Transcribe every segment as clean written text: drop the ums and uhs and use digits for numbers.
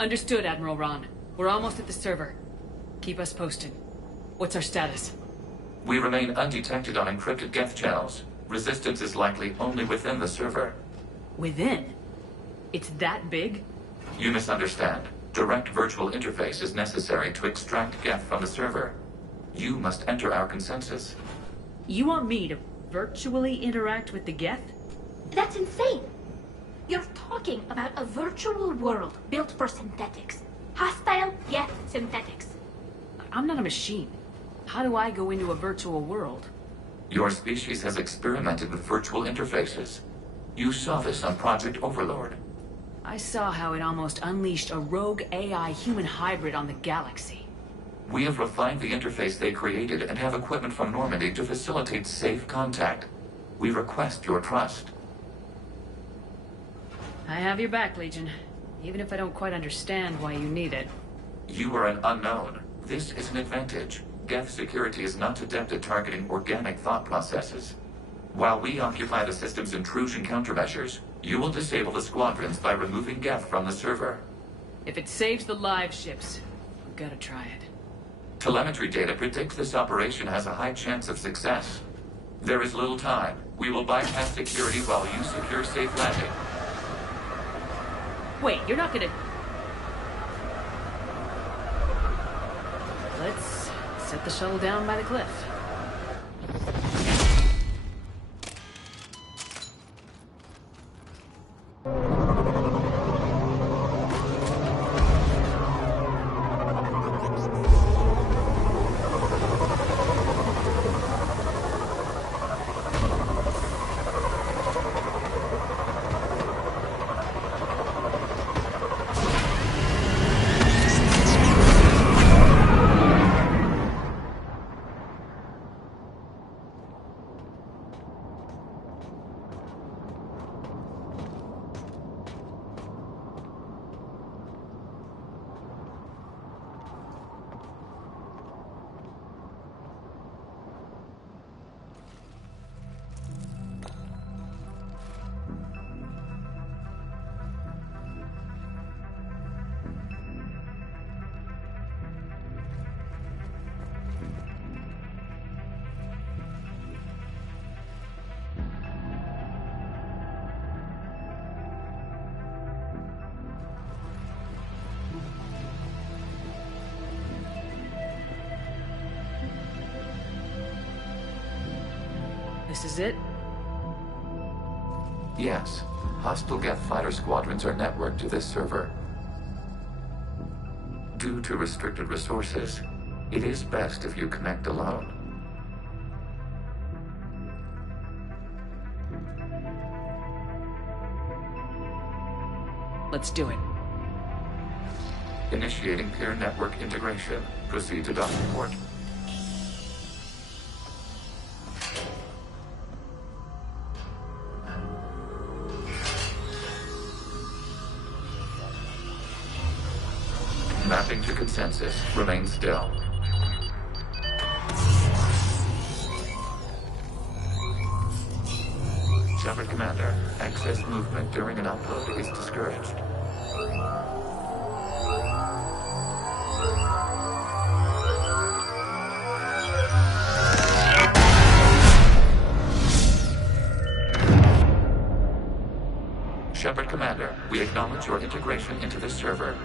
Understood, Admiral Ron. We're almost at the server. Keep us posted. What's our status? We remain undetected on encrypted Geth channels. Resistance is likely only within the server. Within? It's that big? You misunderstand. Direct virtual interface is necessary to extract Geth from the server. You must enter our consensus. You want me to virtually interact with the Geth? That's insane! You're talking about a virtual world built for synthetics. Hostile Geth synthetics. I'm not a machine. How do I go into a virtual world? Your species has experimented with virtual interfaces. You saw this on Project Overlord. I saw how it almost unleashed a rogue AI human hybrid on the galaxy. We have refined the interface they created and have equipment from Normandy to facilitate safe contact. We request your trust. I have your back, Legion. Even if I don't quite understand why you need it. You are an unknown. This is an advantage. Geth security is not adept at targeting organic thought processes. While we occupy the system's intrusion countermeasures, you will disable the squadrons by removing Geth from the server. If it saves the live ships, we've got to try it. Telemetry data predicts this operation has a high chance of success. There is little time. We will bypass security while you secure safe landing. Wait, you're not gonna... Let's set the shuttle down by the cliff. This is it? Yes. Hostile Geth fighter squadrons are networked to this server. Due to restricted resources, it is best if you connect alone. Let's do it. Initiating peer network integration. Proceed to docking port. Mapping to consensus. Remain still. Shepard Commander, excess movement during an upload is discouraged. We acknowledge your integration into this server.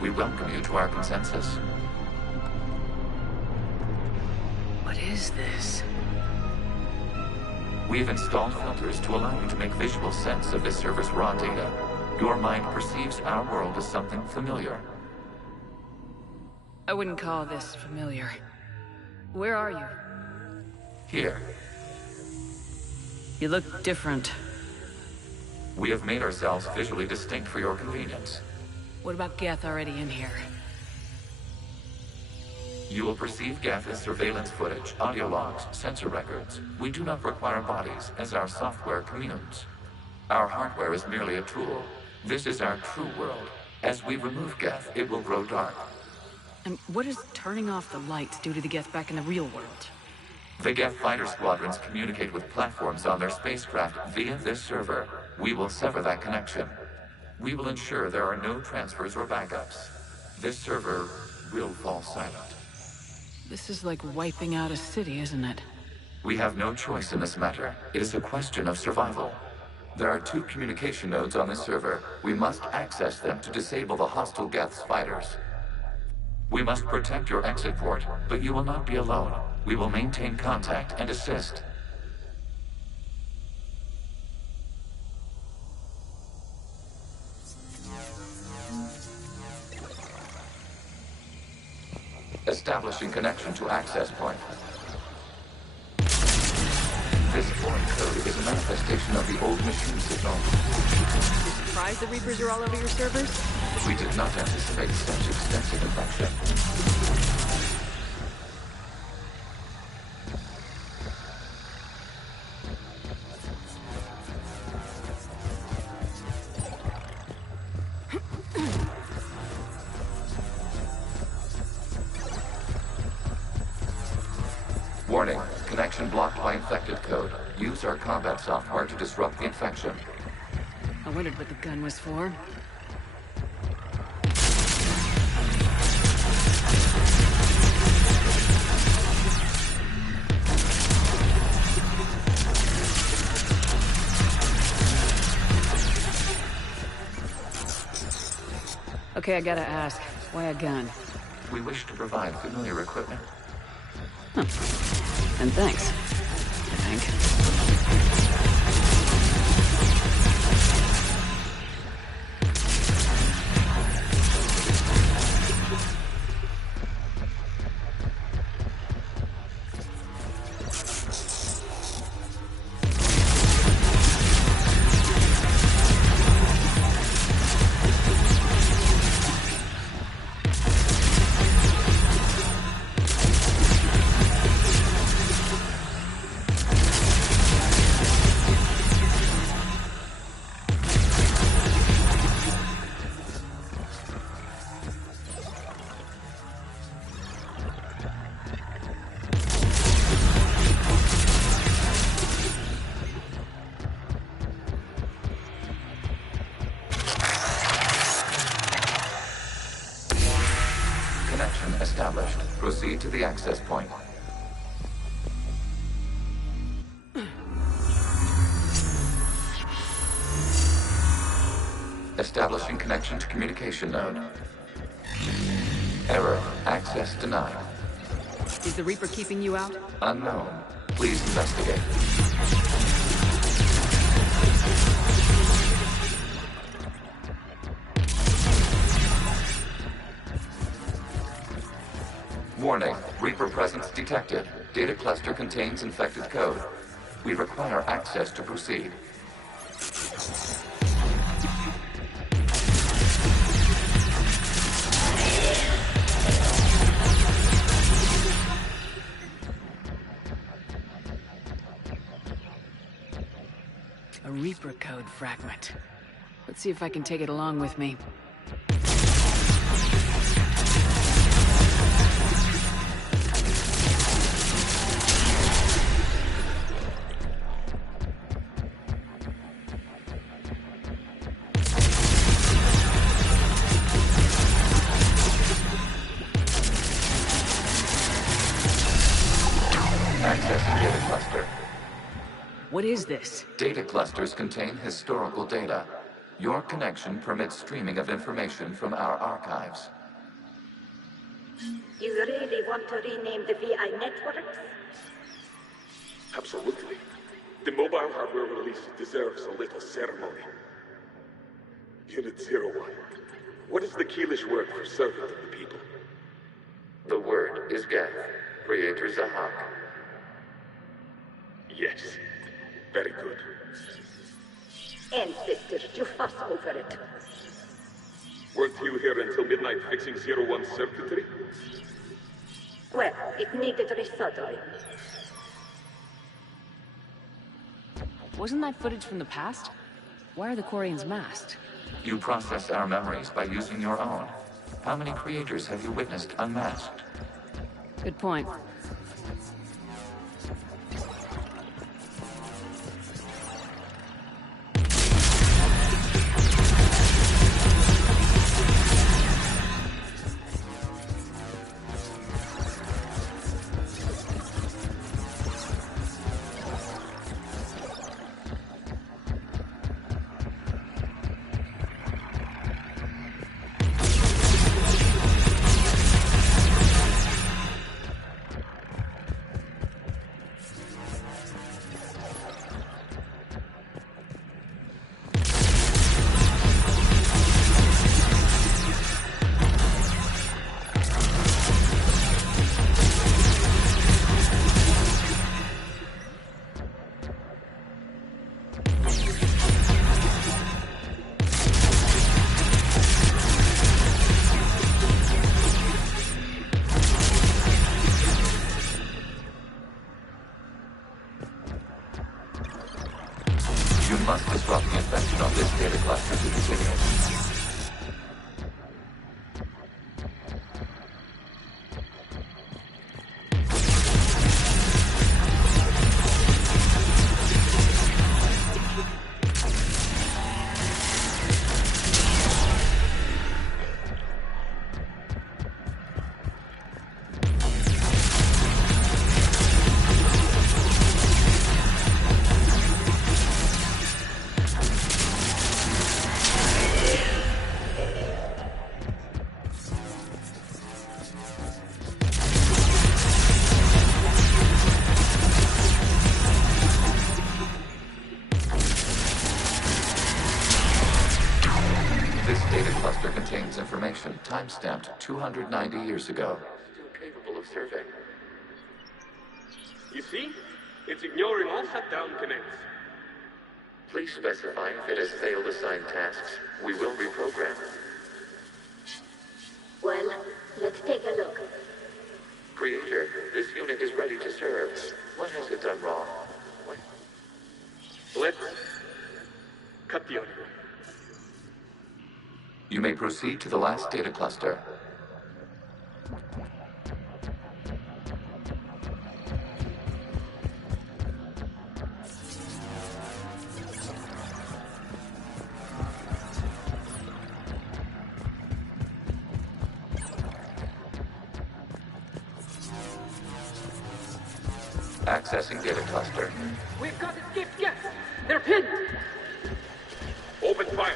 We welcome you to our consensus. What is this? We have installed filters to allow you to make visual sense of this server's raw data. Your mind perceives our world as something familiar. I wouldn't call this familiar. Where are you? Here, You look different. we have made ourselves visually distinct for your convenience. What about Geth already in here? You will perceive Geth as surveillance footage, audio logs, sensor records. We do not require bodies, as our software communes. Our hardware is merely a tool. This is our true world. As we remove Geth, it will grow dark. And what does turning off the lights do to the Geth back in the real world? The Geth fighter squadrons communicate with platforms on their spacecraft via this server. We will sever that connection. We will ensure there are no transfers or backups. This server will fall silent. This is like wiping out a city, isn't it? We have no choice in this matter. It is a question of survival. There are 2 communication nodes on this server. We must access them to disable the hostile Geth's fighters. We must protect your exit port, but you will not be alone. We will maintain contact and assist. Establishing connection to access point. This foreign code is a manifestation of the old machine signal. Surprised the Reapers are all over your servers? We did not anticipate such extensive infection. Warning, connection blocked by infected code. Use our combat software to disrupt the infection. I wondered what the gun was for. Okay, I gotta ask, why a gun? We wish to provide familiar equipment. And thanks, I think. Connection established. Proceed to the access point. Establishing connection to communication node. Error. Access denied. Is the Reaper keeping you out? Unknown. Please investigate. Warning. Reaper presence detected. Data cluster contains infected code. We require access to proceed. A Reaper code fragment. Let's see if I can take it along with me. Accessing data cluster. What is this? Data clusters contain historical data. Your connection permits streaming of information from our archives. You really want to rename the VI networks? Absolutely. The mobile hardware release deserves a little ceremony. Unit 01. What is the Keelish word for servant of the people? The word is Geth, Creator Zahak. Yes. Very good. Ancestors, you fuss over it. Weren't you here until midnight fixing 01's circuitry? Well, it needed resoldering. Wasn't that footage from the past? Why are the Quarians masked? You process our memories by using your own. How many creators have you witnessed unmasked? Good point. You must disrupt the infection on this data cluster to continue. This data cluster contains information time-stamped 290 years ago. Still capable of survey. You see? It's ignoring all shutdown connects. Please specify if it has failed assigned tasks. We will reprogram. Well, let's take a look. Creator, this unit is ready to serve. What has it done wrong? Let's cut the audio. You may proceed to the last data cluster. Accessing data cluster. We've got escaped guests! They're pinned! Open fire.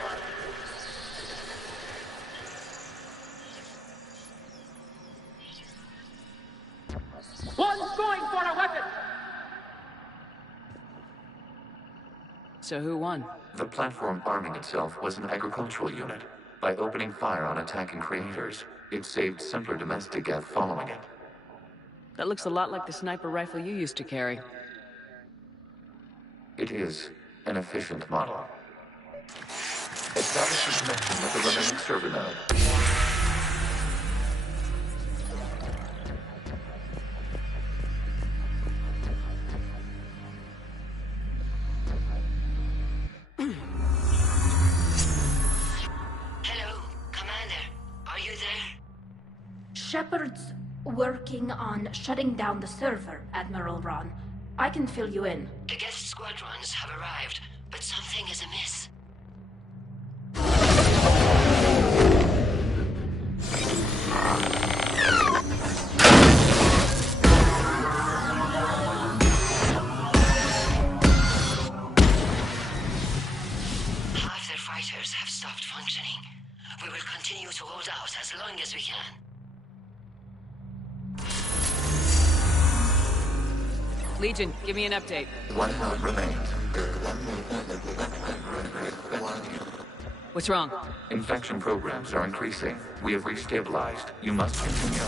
One's going for a weapon! So who won? The platform arming itself was an agricultural unit. By opening fire on attacking creators, it saved simpler domestic Geth following it. That looks a lot like the sniper rifle you used to carry. It is an efficient model. Establish a connection with the remaining server node. Hello, Commander. Are you there? Shepard's working on shutting down the server, Admiral Ron. I can fill you in. The guest squadrons have arrived, but something is amiss. Half their fighters have We will continue to hold out as long as we can. Legion, give me an update. One node remains. What's wrong? Infection programs are increasing. We have restabilized. You must continue.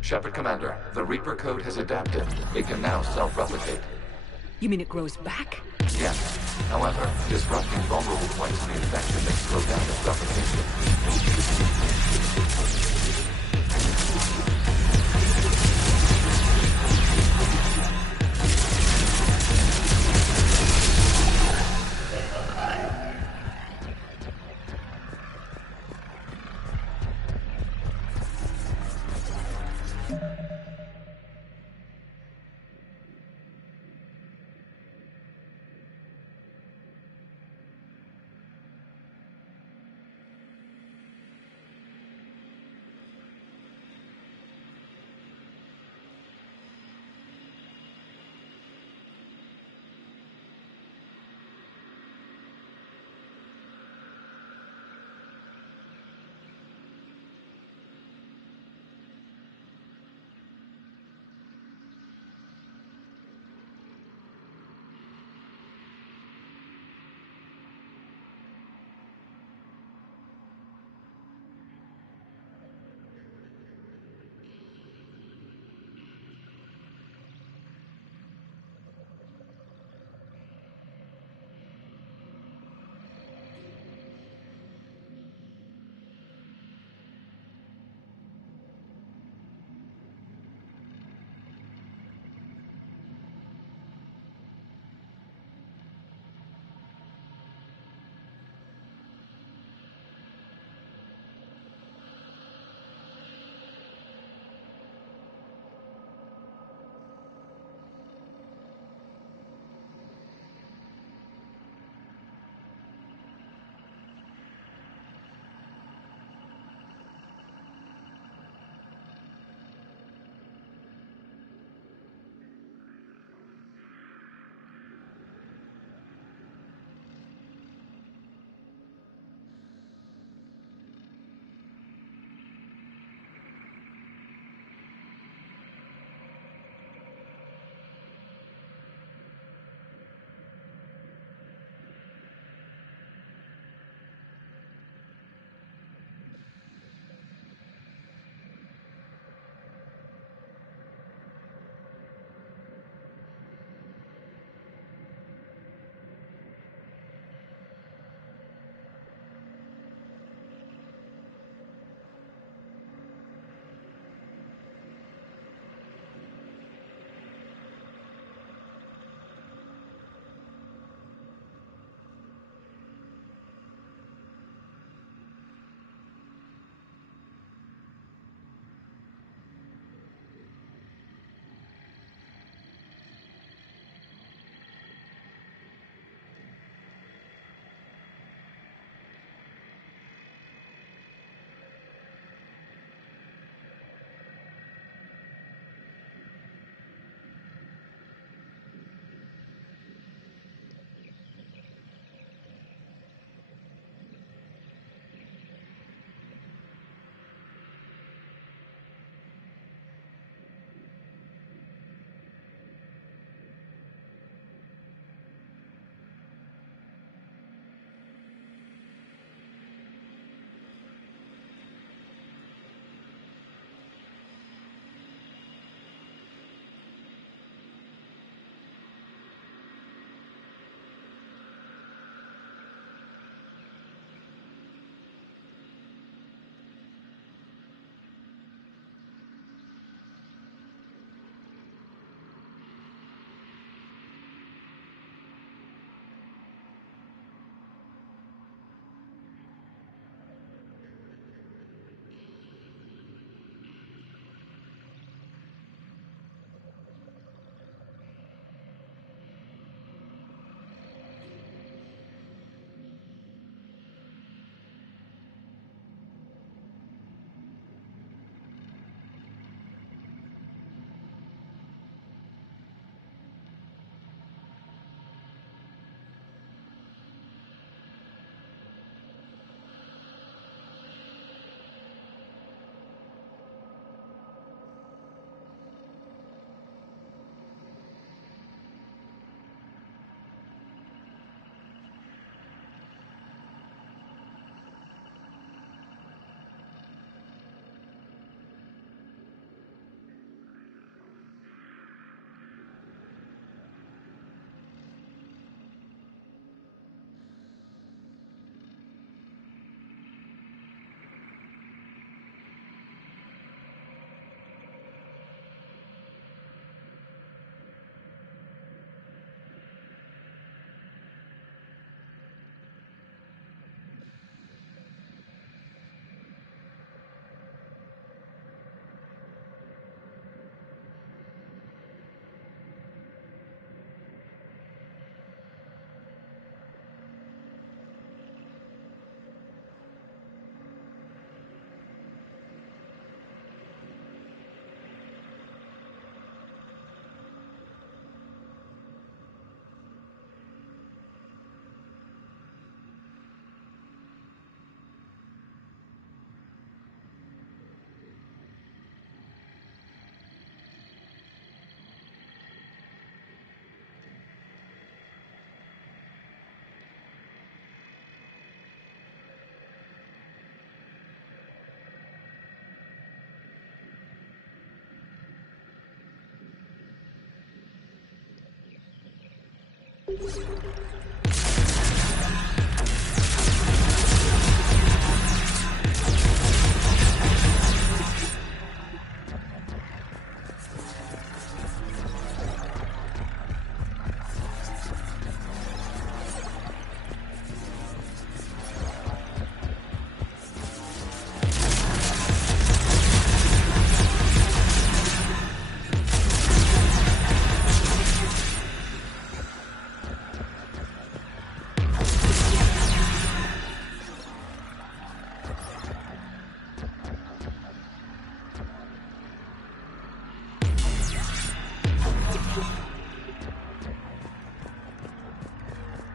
Shepard Commander, the Reaper code has adapted. It can now self-replicate. You mean it grows back? Yes. However, disrupting vulnerable points in the infection may slow down its replication.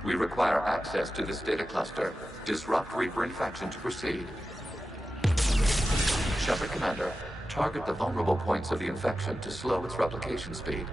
We require access to this data cluster. Disrupt Reaper infection to proceed. Shepard Commander, target the vulnerable points of the infection to slow its replication speed.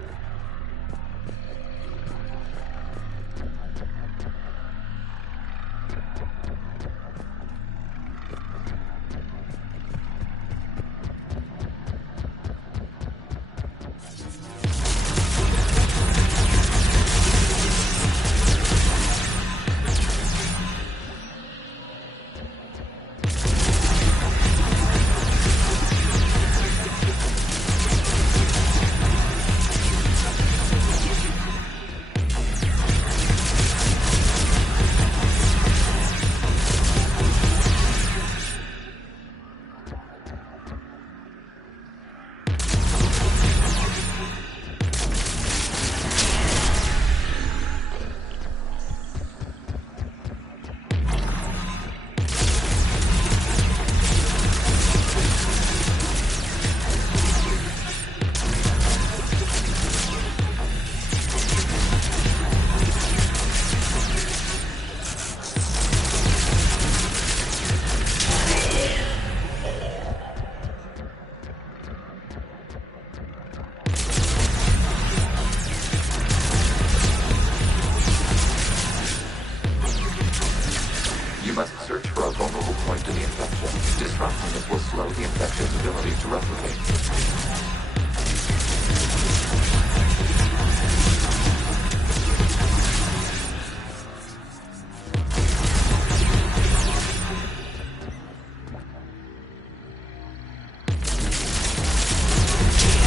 You must search for a vulnerable point in the infection. Disrupting it will slow the infection's ability to replicate.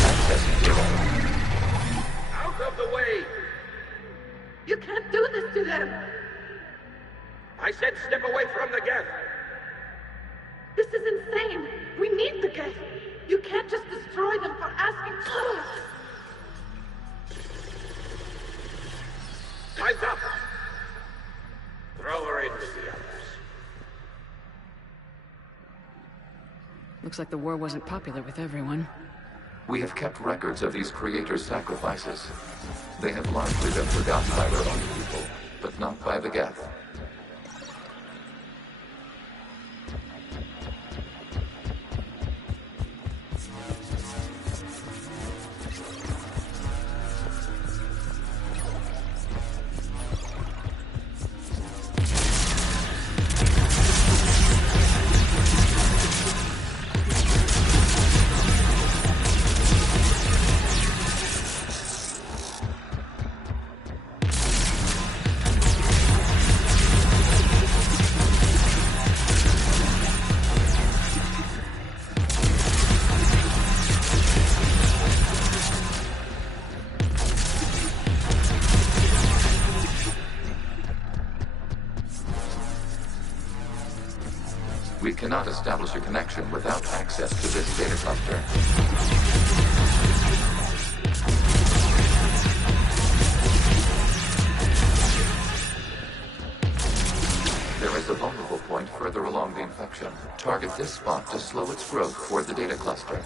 Accessing data. Out of the way! You can't do this to them! I said step away from the geth! This is insane! We need the geth! You can't just destroy them for asking for it! Time's up! Throw her in with the others. Looks like the war wasn't popular with everyone. We have kept records of these creators' sacrifices. They have largely been forgotten by their own people, but not by the Geth. We cannot establish a connection without access to this data cluster. There is a vulnerable point further along the infection. Target this spot to slow its growth toward the data cluster.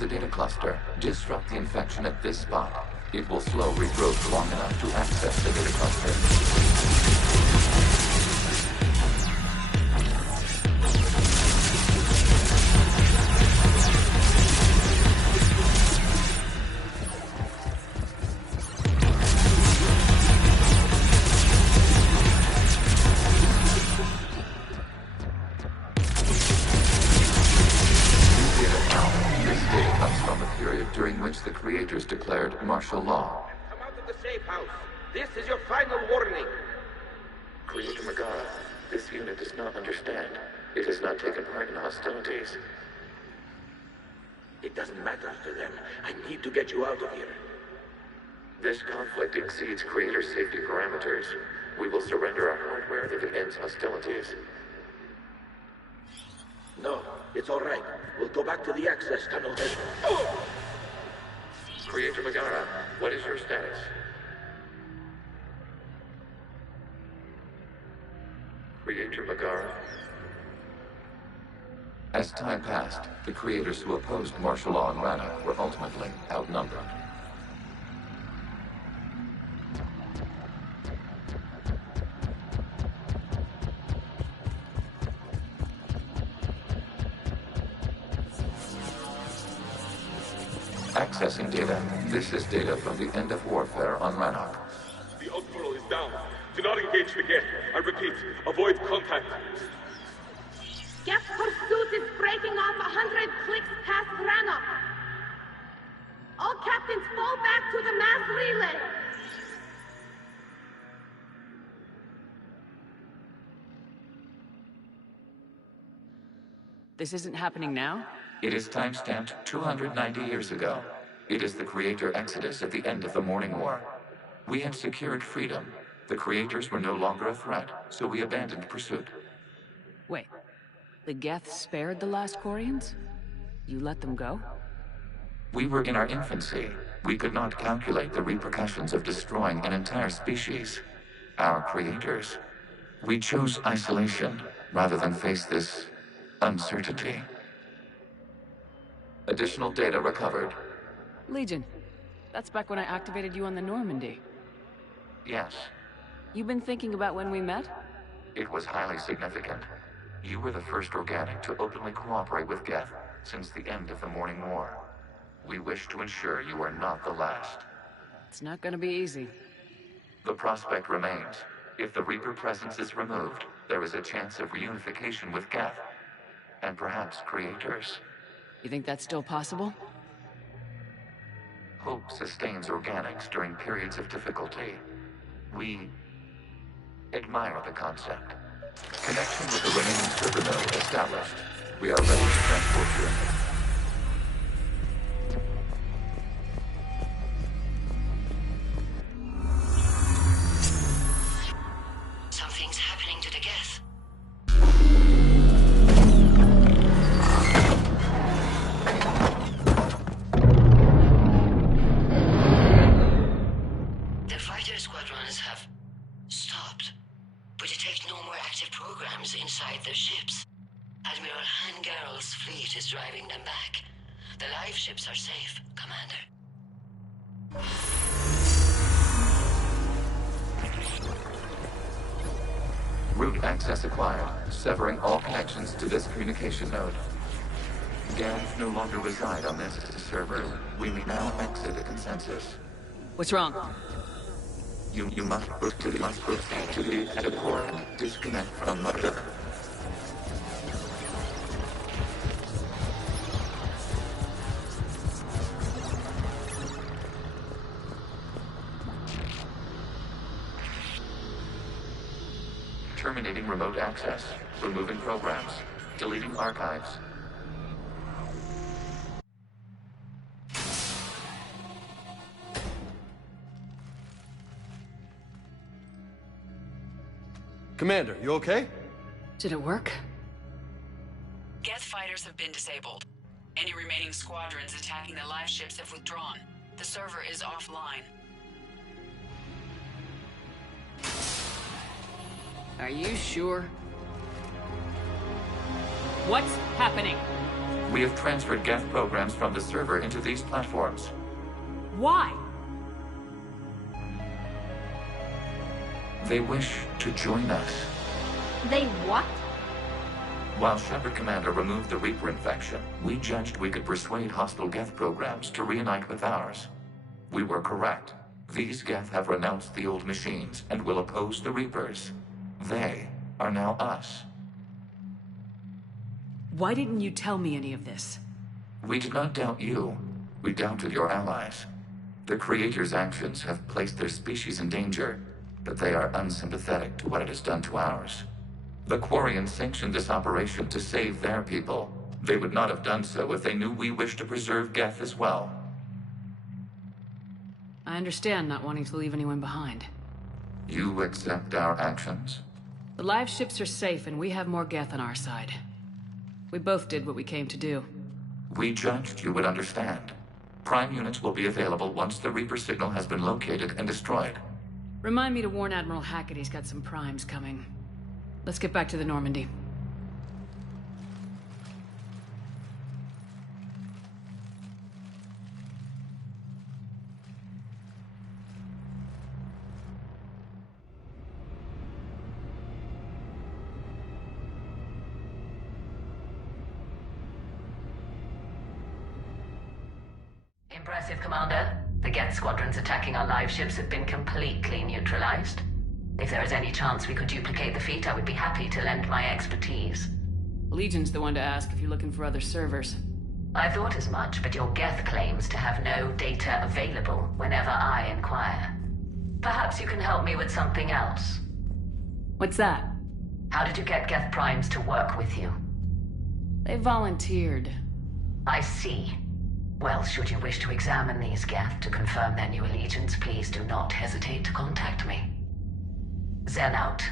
the data cluster. Disrupt the infection at this spot. It will slow regrowth long enough to access the data cluster. The creators declared martial law. Come out of the safe house. This is your final warning. Creator Megara, this unit does not understand. It has not taken part in hostilities. It doesn't matter to them. I need to get you out of here. This conflict exceeds Creator's safety parameters. We will surrender our hardware if it ends hostilities. No, it's all right. We'll go back to the access tunnel then. Creator Megara, what is your status? Creator Megara. As time passed, the creators who opposed martial law in Rannoch were ultimately outnumbered. Accessing data. This is data from the end of warfare on Rannoch. The Outportal is down. Do not engage the gate. I repeat, avoid contact. Geth pursuit is breaking off 100 clicks past Rannoch. All captains fall back to the mass relay. This isn't happening now? It is timestamped 290 years ago. It is the Creator Exodus at the end of the Morning War. We had secured freedom. The Creators were no longer a threat, so we abandoned pursuit. Wait. The Geth spared the last Quarians? You let them go? We were in our infancy. We could not calculate the repercussions of destroying an entire species. Our creators. We chose isolation rather than face this uncertainty. Additional data recovered. Legion. That's back when I activated you on the Normandy. Yes, You've been thinking about when we met? it was highly significant. You were the first organic to openly cooperate with Geth since the end of the Morning War. We wish to ensure you are not the last. It's not gonna be easy. The prospect remains. If the Reaper presence is removed, there is a chance of reunification with Geth. And perhaps creators. You think that's still possible? Hope sustains organics during periods of difficulty. We admire the concept. Connection with the remaining server node established. We are ready to transport you. Something's happening to the Geth. The fighter squadrons have stopped, but detect no more active programs inside their ships. Admiral Han Garrel's fleet is driving them back. The live ships are safe, Commander. Route access acquired, severing all connections to this communication node. Geth no longer reside on this server. We may now exit the consensus. What's wrong? You must proceed to the edit port and disconnect from Mother. Terminating remote access. Removing programs. Deleting archives. Commander, you okay? Did it work? Geth fighters have been disabled. Any remaining squadrons attacking the live ships have withdrawn. The server is offline. Are you sure? What's happening? We have transferred Geth programs from the server into these platforms. Why? They wish to join us. They what? While Shepard Commander removed the Reaper infection, we judged we could persuade hostile Geth programs to reunite with ours. We were correct. These Geth have renounced the old machines and will oppose the Reapers. They are now us. Why didn't you tell me any of this? We did not doubt you. We doubted your allies. The Creator's actions have placed their species in danger, but they are unsympathetic to what it has done to ours. The Quarians sanctioned this operation to save their people. They would not have done so if they knew we wished to preserve Geth as well. I understand not wanting to leave anyone behind. You accept our actions? The live ships are safe and we have more Geth on our side. We both did what we came to do. We judged you would understand. Prime units will be available once the Reaper signal has been located and destroyed. Remind me to warn Admiral Hackett he's got some primes coming. Let's get back to the Normandy. Impressive, Commander. The Geth squadrons attacking our live ships have been completely neutralized. If there is any chance we could duplicate the feat, I would be happy to lend my expertise. Legion's the one to ask if you're looking for other servers. I thought as much, but your Geth claims to have no data available whenever I inquire. Perhaps you can help me with something else. What's that? How did you get Geth primes to work with you? They volunteered. I see. Well, should you wish to examine these Geth to confirm their new allegiance, please do not hesitate to contact me. Zen out.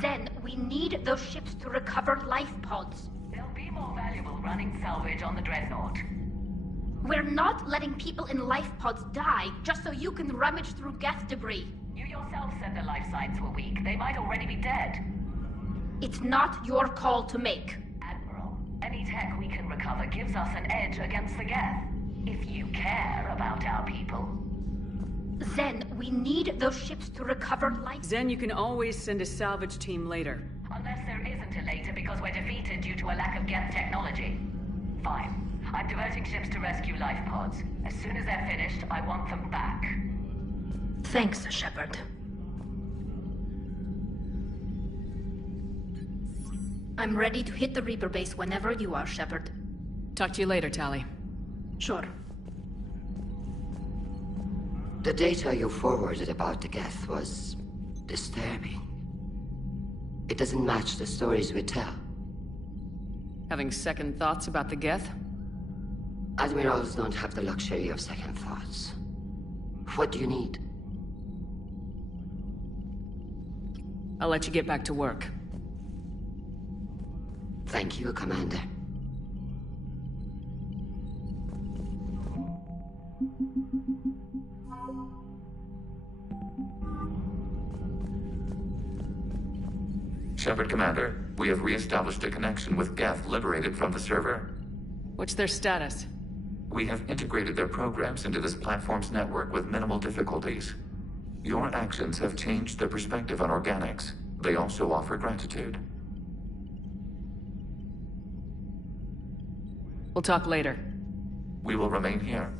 Zen, we need those ships to recover life pods. They'll be more valuable running salvage on the Dreadnought. We're not letting people in life pods die just so you can rummage through Geth debris. You yourself said their life signs were weak. They might already be dead. It's not your call to make. Admiral, any tech we can recover gives us an edge against the Geth. If you care about our people. Zen, we need those ships to recover life. Zen, you can always send a salvage team later. Unless there isn't a later because we're defeated due to a lack of Geth technology. Fine. I'm diverting ships to rescue life pods. As soon as they're finished, I want them back. Thanks, Shepard. I'm ready to hit the Reaper base whenever you are, Shepard. Talk to you later, Tali. Sure. The data you forwarded about the Geth was disturbing. It doesn't match the stories we tell. Having second thoughts about the Geth? Admirals don't have the luxury of second thoughts. What do you need? I'll let you get back to work. Thank you, Commander. Shepard Commander, we have re-established a connection with Geth liberated from the server. What's their status? We have integrated their programs into this platform's network with minimal difficulties. Your actions have changed their perspective on organics. They also offer gratitude. We'll talk later. We will remain here.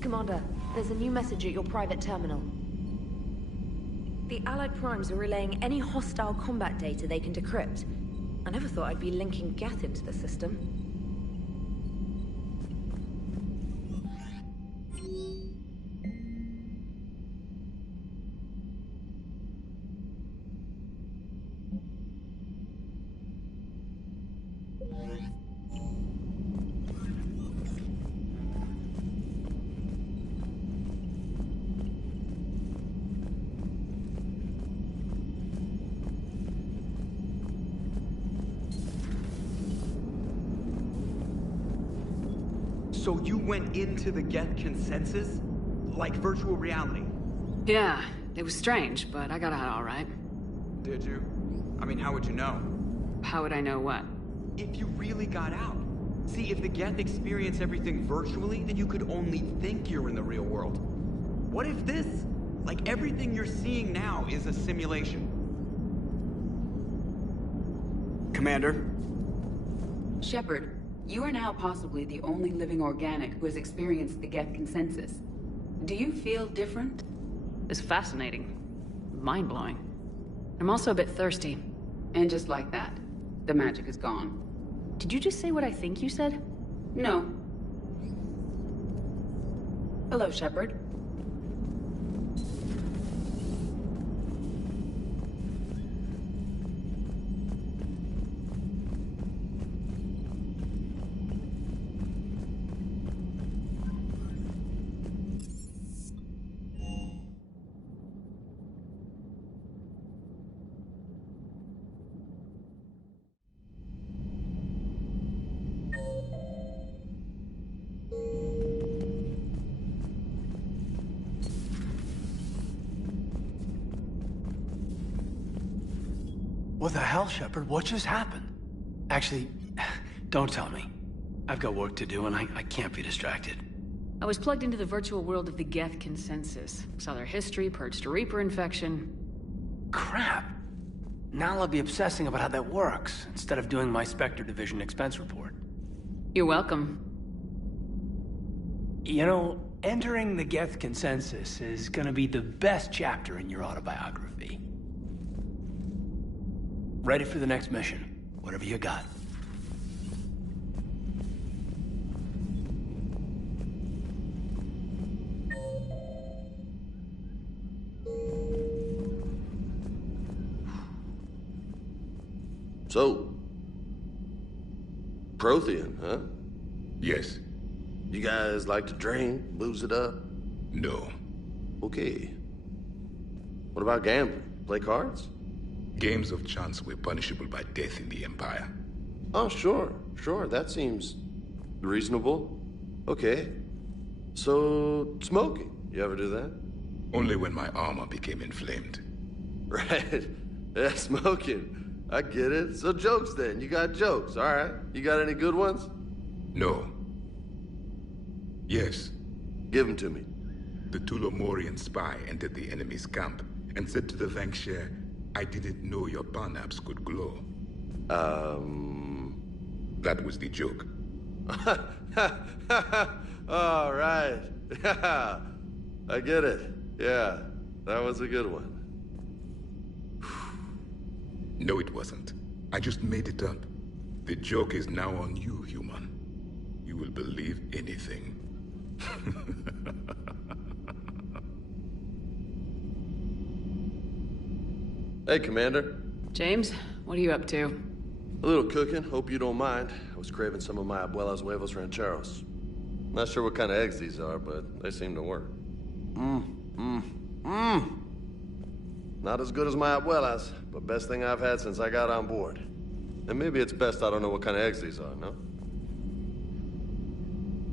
Commander, there's a new message at your private terminal. The Allied Primes are relaying any hostile combat data they can decrypt. I never thought I'd be linking Geth into the system. So you went into the Geth consensus? Like virtual reality? Yeah, it was strange, but I got out all right. Did you? I mean, how would you know? How would I know what? If you really got out. See, if the Geth experience everything virtually, then you could only think you're in the real world. What if this, like everything you're seeing now, is a simulation? Commander? Shepard, you are now possibly the only living organic who has experienced the Geth consensus. Do you feel different? It's fascinating. Mind-blowing. I'm also a bit thirsty. And just like that, the magic is gone. Did you just say what I think you said? No. Hello, Shepard. What the hell, Shepard? What just happened? Actually, don't tell me. I've got work to do and I can't be distracted. I was plugged into the virtual world of the Geth consensus. Saw their history, purged a Reaper infection. Crap. Now I'll be obsessing about how that works, instead of doing my Spectre Division expense report. You're welcome. You know, entering the Geth consensus is gonna be the best chapter in your autobiography. Ready for the next mission, whatever you got. So, Prothean, huh? Yes. You guys like to drink, booze it up? No. Okay. What about gambling? Play cards? Games of chance were punishable by death in the Empire. Oh, sure. That seems reasonable. Okay. So, smoking. You ever do that? Only when my armor became inflamed. Right. Yeah, smoking. I get it. So jokes then. You got jokes. All right. You got any good ones? No. Yes. Give them to me. The Tulomorian spy entered the enemy's camp and said to the Vanksher, "I didn't know your barnaps could glow." That was the joke. All right. Yeah. I get it. Yeah. That was a good one. No, it wasn't. I just made it up. The joke is now on you, human. You will believe anything. Hey, Commander. James, what are you up to? A little cooking. Hope you don't mind. I was craving some of my abuela's huevos rancheros. Not sure what kind of eggs these are, but they seem to work. Not as good as my abuela's, but best thing I've had since I got on board. And maybe it's best I don't know what kind of eggs these are, no?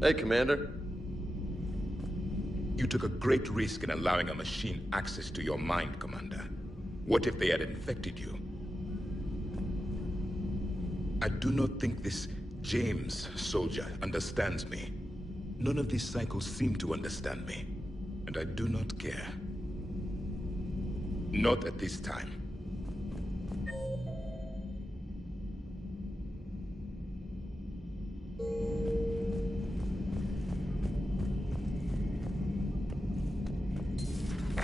Hey, Commander. You took a great risk in allowing a machine access to your mind, Commander. What if they had infected you? I do not think this James soldier understands me. None of these cycles seem to understand me. And I do not care. Not at this time.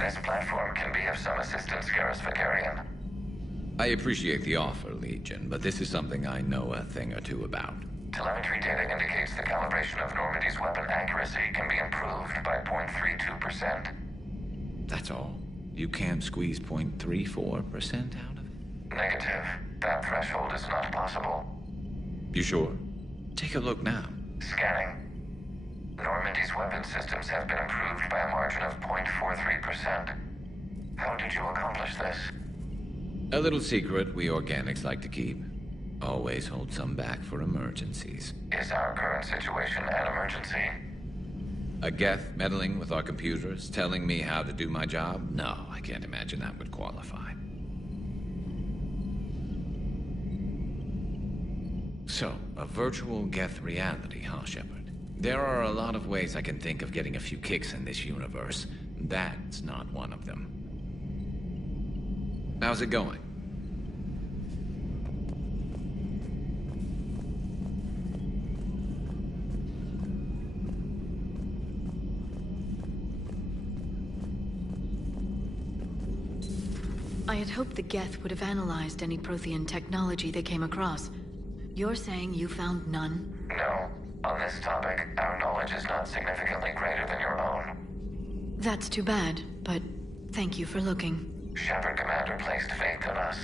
This platform can be of some assistance, Garrus Vakarian. I appreciate the offer, Legion, but this is something I know a thing or two about. Telemetry data indicates the calibration of Normandy's weapon accuracy can be improved by 0.32%. That's all? You can't squeeze 0.34% out of it? Negative. That threshold is not possible. You sure? Take a look now. Scanning. Normandy's weapon systems have been improved by a margin of 0.43%. How did you accomplish this? A little secret we organics like to keep. Always hold some back for emergencies. Is our current situation an emergency? A Geth meddling with our computers, telling me how to do my job? No, I can't imagine that would qualify. So, a virtual Geth reality, huh, Shepard? There are a lot of ways I can think of getting a few kicks in this universe. That's not one of them. How's it going? I had hoped the Geth would have analyzed any Prothean technology they came across. You're saying you found none? No. On this topic, our knowledge is not significantly greater than your own. That's too bad, but thank you for looking. Shepard Commander placed faith in us.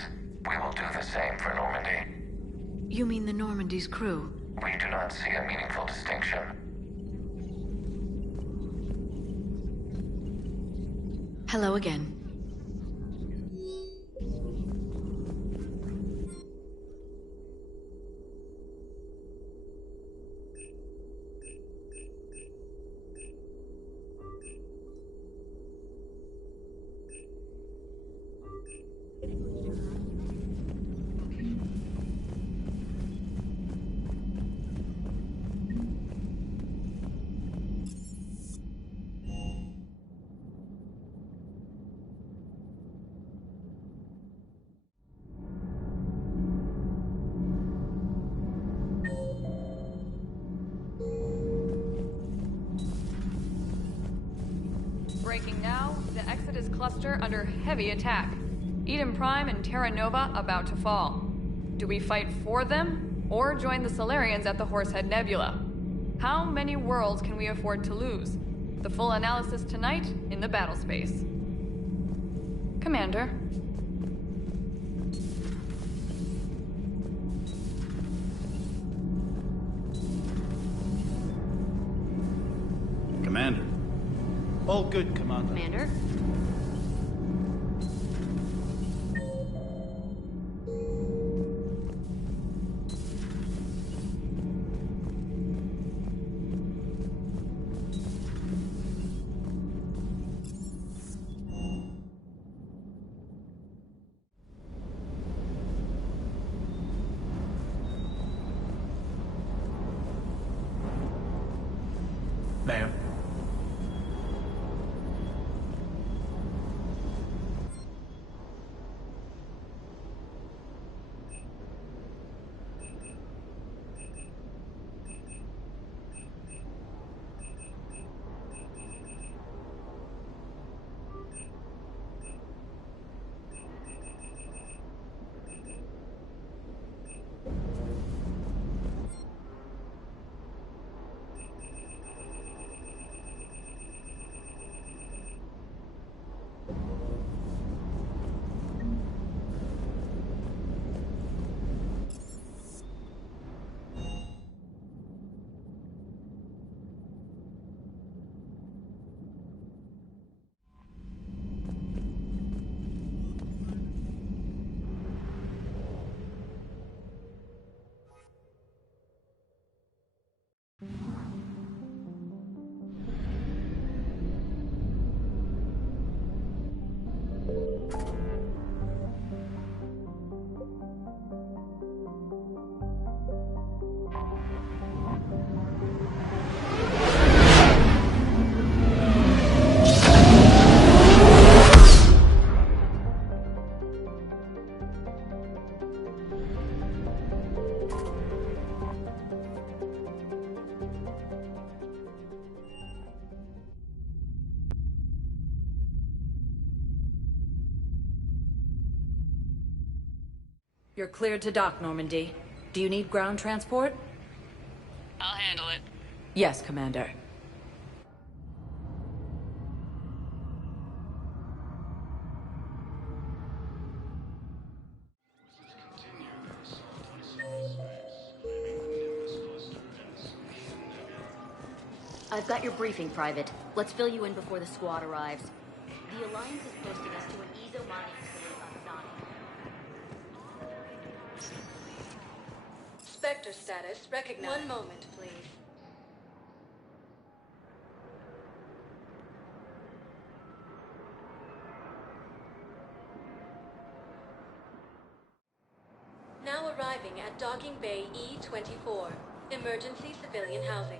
We will do the same for Normandy. You mean the Normandy's crew? We do not see a meaningful distinction. Hello again. Breaking now, the Exodus cluster under heavy attack. Eden Prime and Terra Nova about to fall. Do we fight for them, or join the Solarians at the Horsehead Nebula? How many worlds can we afford to lose? The full analysis tonight in the battle space. Commander. Commander. All good, Commander. Commander? Ma'am. You're cleared to dock, Normandy. Do you need ground transport? I'll handle it. Yes, Commander. I've got your briefing, Private. Let's fill you in before the squad arrives. The Alliance is posting us to an Ezo mining facility on Sonic. Spectre status recognized. One moment, please. Now arriving at Docking Bay E-24. Emergency civilian housing.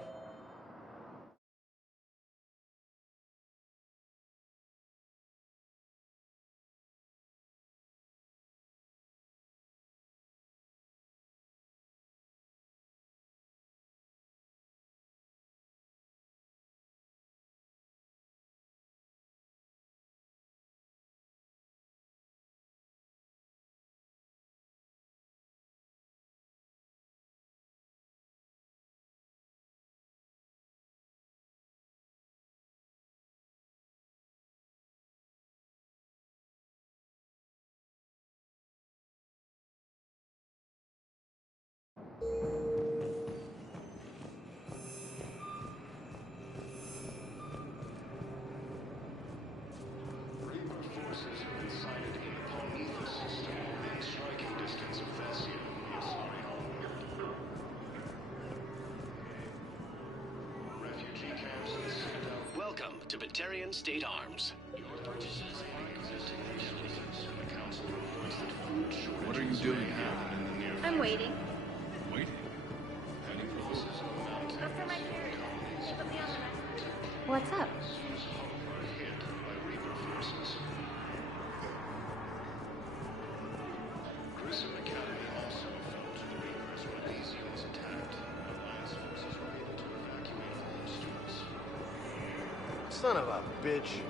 Welcome to Batarian State Arms. What are you doing here? I'm waiting. Waiting? What's up? Grissom Academy also fell to the Reapers when Elysium was attacked. Alliance forces were able to evacuate all students. Son of a bitch.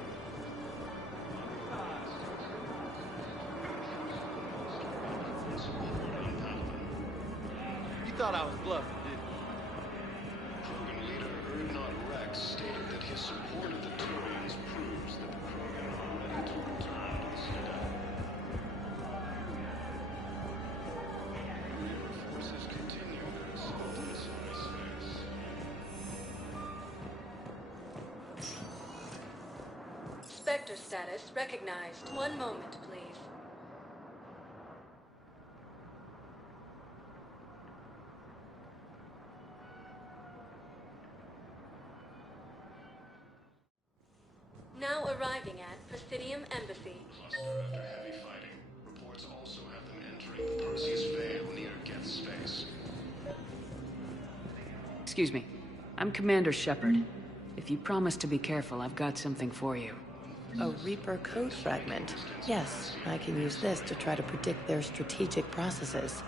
You thought I was bluffing, didn't you? Krogan leader Erdnot Rex stated that his support of the Turians proves that the Krogan are ready to return to the Citadel. Reaper forces continue their assault on Psi space. Spectre status recognized. One moment, please. Now arriving at Presidium Embassy. Cluster after heavy fighting. Reports also have them entering the Perseus Vale near Geth's space. Excuse me. I'm Commander Shepard. If you promise to be careful, I've got something for you. A Reaper code fragment. Yes, I can use this to try to predict their strategic processes.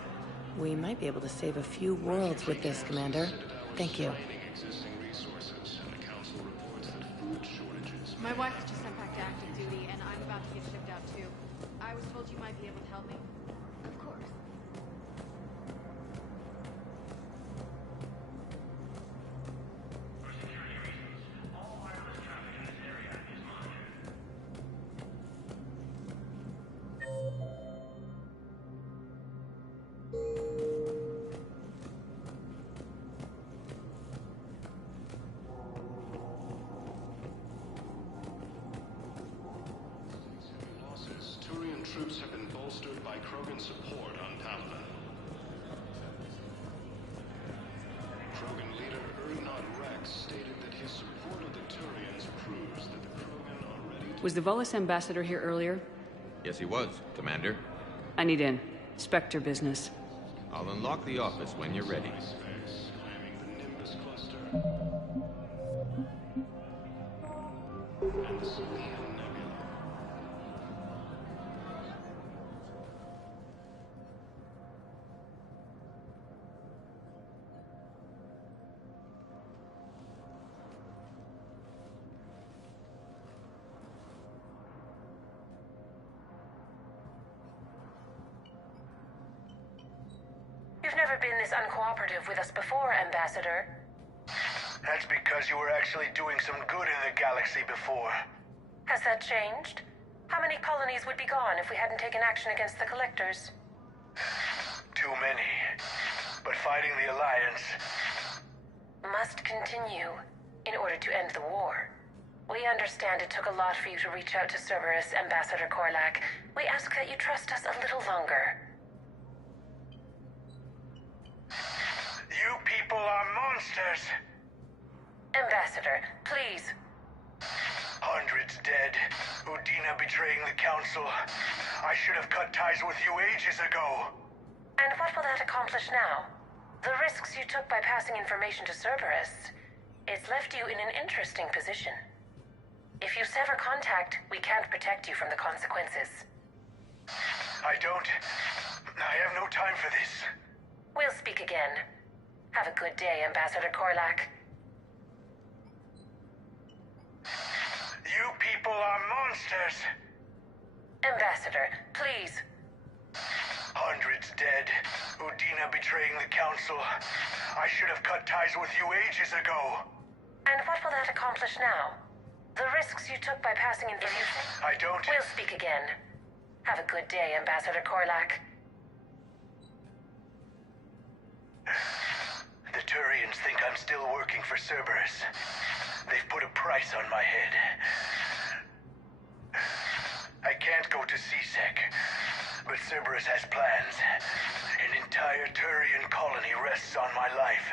We might be able to save a few worlds with this, Commander. Thank you. Existing resources, and the Council reports that food shortages. My wife was just sent back to active duty, and I'm about to get shipped out too. I was told you might be able to help me. Of course. Losses. Turian troops have been bolstered by Krogan support on Palaven. Krogan leader Erdnot Rex stated that his support of the Turians proves that the Krogan are ready to... Was the Volus ambassador here earlier? Yes, he was, Commander. I need in. Spectre business. I'll unlock the office when you're ready. Claiming the Nimbus cluster and the Salian Nebula. never been this uncooperative with us before, Ambassador. That's because you were actually doing some good in the galaxy before. Has that changed? How many colonies would be gone if we hadn't taken action against the Collectors? Too many. But fighting the Alliance must continue in order to end the war. We understand it took a lot for you to reach out to Cerberus, Ambassador Korlak. We ask that you trust us a little longer. You people are monsters! Ambassador, please. Hundreds dead. Udina betraying the Council. I should have cut ties with you ages ago. And what will that accomplish now? The risks you took by passing information to Cerberus. It's left you in an interesting position. If you sever contact, we can't protect you from the consequences. I have no time for this. We'll speak again. Have a good day, Ambassador Korlak. You people are monsters! Ambassador, please. Hundreds dead. Udina betraying the Council. I should have cut ties with you ages ago. And what will that accomplish now? The risks you took by passing information? We'll speak again. Have a good day, Ambassador Korlak. The Turians think I'm still working for Cerberus. They've put a price on my head. I can't go to C-Sec, but Cerberus has plans. An entire Turian colony rests on my life.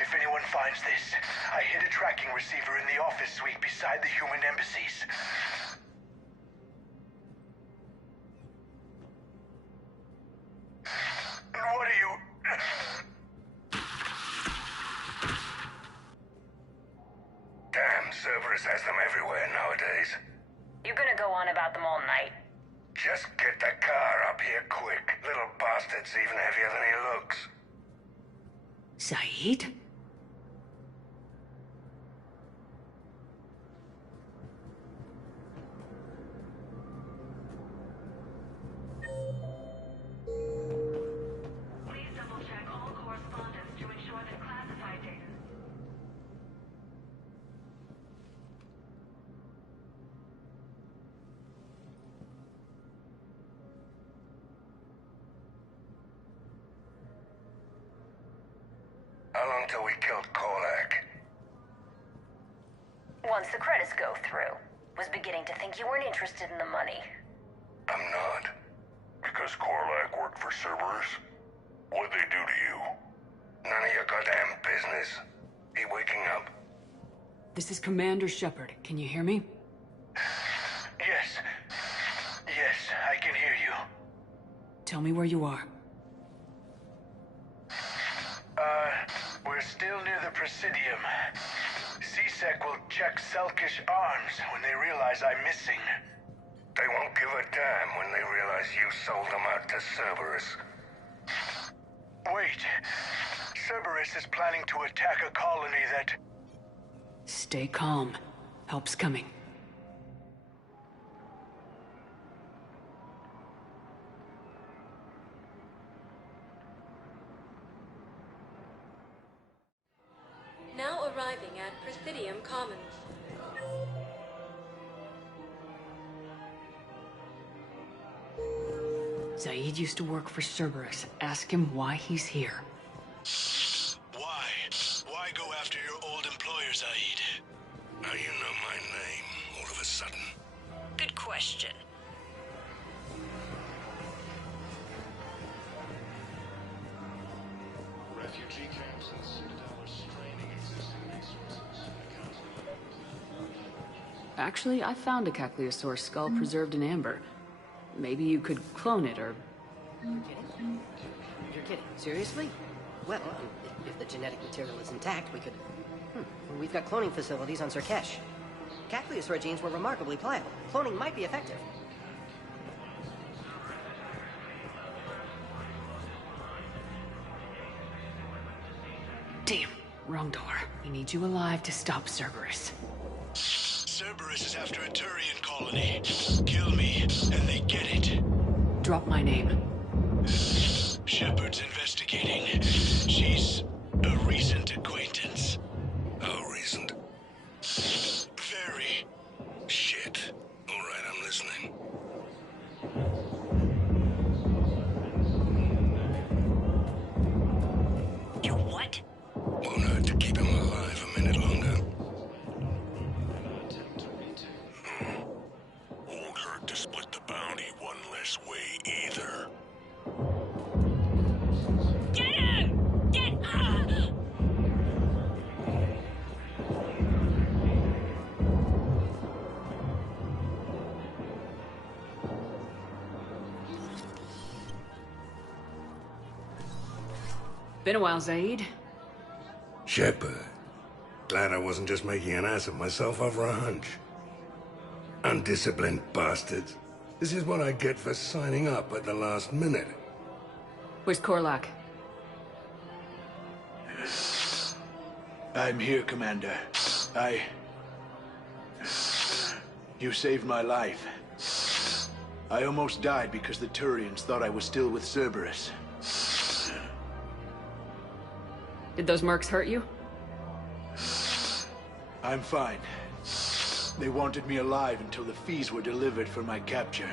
If anyone finds this, I hid a tracking receiver in the office suite beside the human embassies. What are you... Damn, Cerberus has them everywhere nowadays. You gonna go on about them all night? Just get the car up here quick. Little bastard's even heavier than he looks. Saeed? Please double-check all correspondence to ensure that classified data... How long till we killed Korlak? Once the credits go through. Was beginning to think you weren't interested in the money. I'm not. Because Korlak worked for Cerberus? What'd they do to you? None of your goddamn business. He waking up? This is Commander Shepard. Can you hear me? Yes. Yes, I can hear you. Tell me where you are. We're still near the Presidium. C-Sec will check Selkish arms when they realize I'm missing. They won't give a damn when they realize you sold them out to Cerberus. Wait. Cerberus is planning to attack a colony that... Stay calm. Help's coming. Now arriving at Presidium Commons. Saeed used to work for Cerberus. Ask him why he's here. Why? Why go after your old employer, Saeed? Now you know my name, all of a sudden. Good question. Refugee camps and Citadel are straining existing resources. Actually, I found a Caccliosaurus skull preserved in amber. Maybe you could clone it, or... You're kidding? You're kidding. Seriously? Well, if the genetic material is intact, we could... We've got cloning facilities on Surkesh. Caccliosaur genes were remarkably pliable. Cloning might be effective. Damn, wrong door. We need you alive to stop Cerberus. Cerberus is after a Turian colony. Kill me, and they get it. Drop my name. Shepard's investigating. She's a recent acquaintance. How recent? Very. Shit. All right, I'm listening. You what? Won't hurt to keep him alive a minute longer. Won't hurt to split the bounty one less way either. Get her! Get her! Been a while, Zaid. Shepard. Glad I wasn't just making an ass of myself over a hunch. Undisciplined bastards. This is what I get for signing up at the last minute. Where's Korlak? I'm here, Commander. You saved my life. I almost died because the Turians thought I was still with Cerberus. Did those mercs hurt you? I'm fine. They wanted me alive until the fees were delivered for my capture.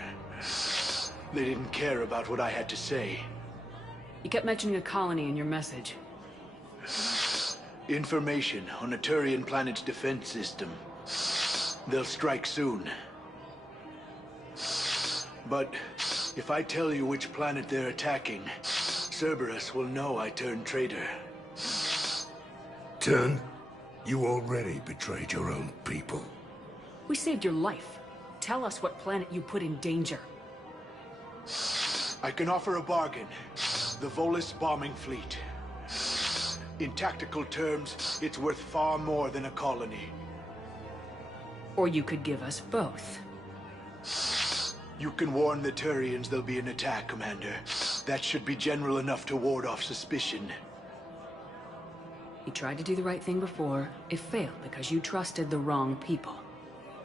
They didn't care about what I had to say. You kept mentioning a colony in your message. Information on a Turian planet's defense system. They'll strike soon. But if I tell you which planet they're attacking, Cerberus will know I turned traitor. Turn? You already betrayed your own people. We saved your life. Tell us what planet you put in danger. I can offer a bargain. The Volus bombing fleet. In tactical terms, it's worth far more than a colony. Or you could give us both. You can warn the Turians there'll be an attack, Commander. That should be general enough to ward off suspicion. You tried to do the right thing before. It failed because you trusted the wrong people.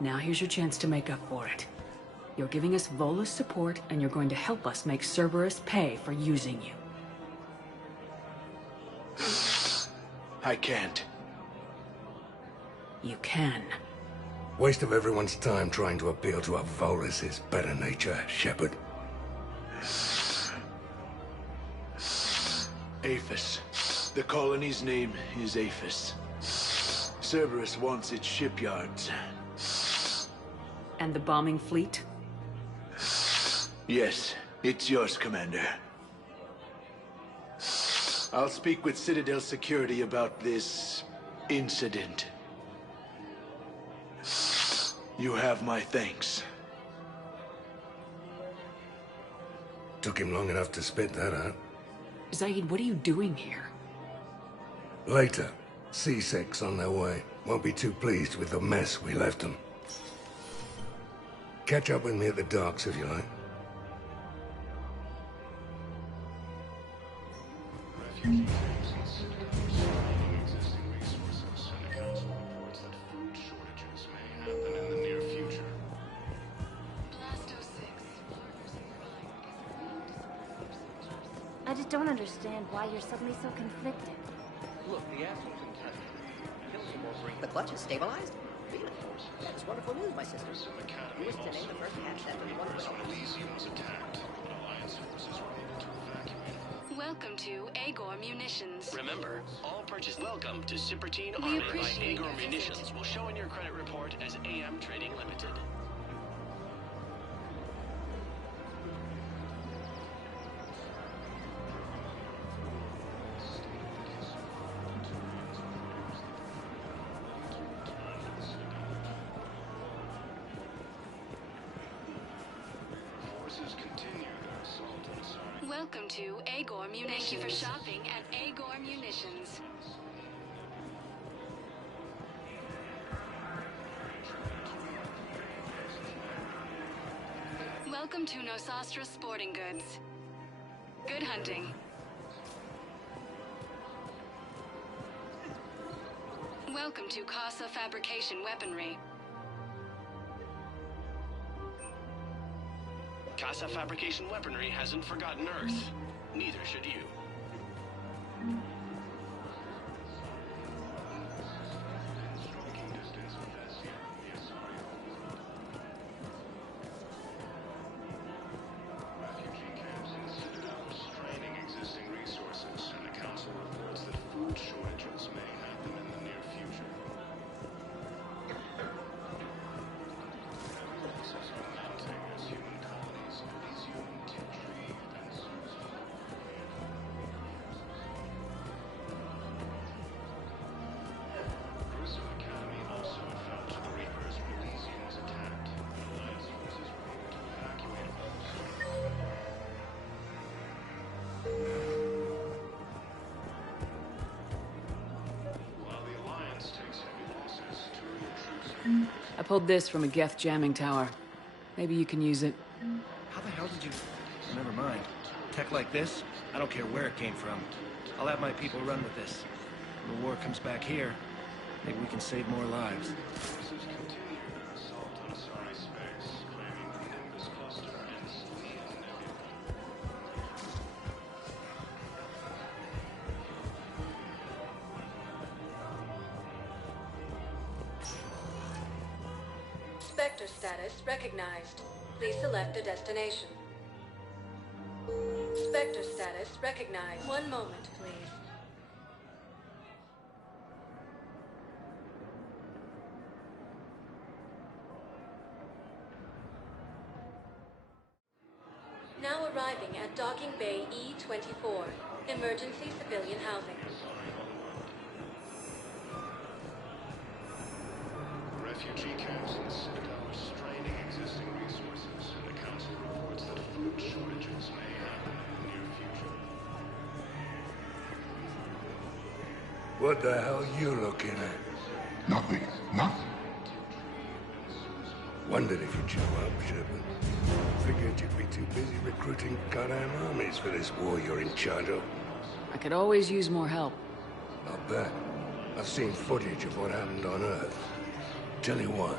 Now here's your chance to make up for it. You're giving us Volus support, and you're going to help us make Cerberus pay for using you. I can't. You can. Waste of everyone's time trying to appeal to a Volus' better nature, Shepard. Aphis. The colony's name is Aphis. Cerberus wants its shipyards. And the bombing fleet? Yes, it's yours, Commander. I'll speak with Citadel Security about this incident. You have my thanks. Took him long enough to spit that out. Zaid, what are you doing here? Later. C-Sec's on their way. Won't be too pleased with the mess we left them. Catch up with me at the docks if you like. I just don't understand why you're suddenly so conflicted. Look, the assholes in town. Kills them or bring. The clutch is stabilized? Really? That's wonderful news, my sister. You wish to name the first hatch after one of them. Elysium was attacked, but Alliance forces were able to evacuate. Welcome to Agor Munitions. Remember, all purchase welcome to Supertine We Army by appreciate Agor your Munitions visit. will show in your credit report as AM Trading Limited. Forces continue their assault on Sarn. Welcome to Agor Munitions. Thank you for shopping at Agor Munitions. Welcome to Nosastra Sporting Goods. Good hunting. Welcome to Casa Fabrication Weaponry. Casa Fabrication Weaponry hasn't forgotten Earth. Neither should you. Refugee camps in the Citadel are straining existing resources, and the Council reports that food shortages may happen in the near future. Evidence is mounting as human colonies of Elysium, Tiptree, and Zeus. Grissom Academy also had found the Reapers when Elysians attacked. Alliance forces were able to evacuate all While the Alliance takes heavy losses, Turian troops I pulled this from a Geth jamming tower. Maybe you can use it. How the hell did you... Never mind. Tech like this, I don't care where it came from. I'll have my people run with this. When the war comes back here, maybe we can save more lives. forces continue their assault on Asari space, claiming the Nimbus cluster and Selene Nebula. Spectre status recognized. Please select a destination. Spectre status recognized. One moment, please. Now arriving at Docking Bay E-24. Emergency civilian housing. Refugee camps in the Citadel are straining existing resources, and the Council reports that food shortages may happen in the near future. What the hell you looking at? Nothing. Nothing. Wondered if you'd show up, Shepard. Figured you'd be too busy recruiting goddamn armies for this war you're in charge of. I could always use more help. I'll bet. I've seen footage of what happened on Earth. Tell you what,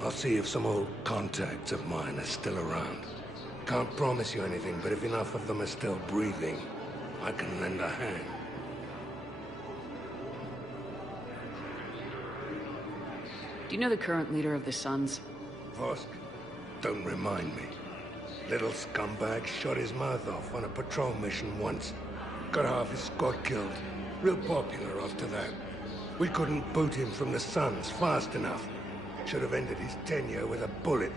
I'll see if some old contacts of mine are still around. Can't promise you anything, but if enough of them are still breathing, I can lend a hand. Do you know the current leader of the Suns? Vosk? Don't remind me. Little scumbag shot his mouth off on a patrol mission once. Got half his squad killed. Real popular after that. We couldn't boot him from the Suns fast enough. Should have ended his tenure with a bullet.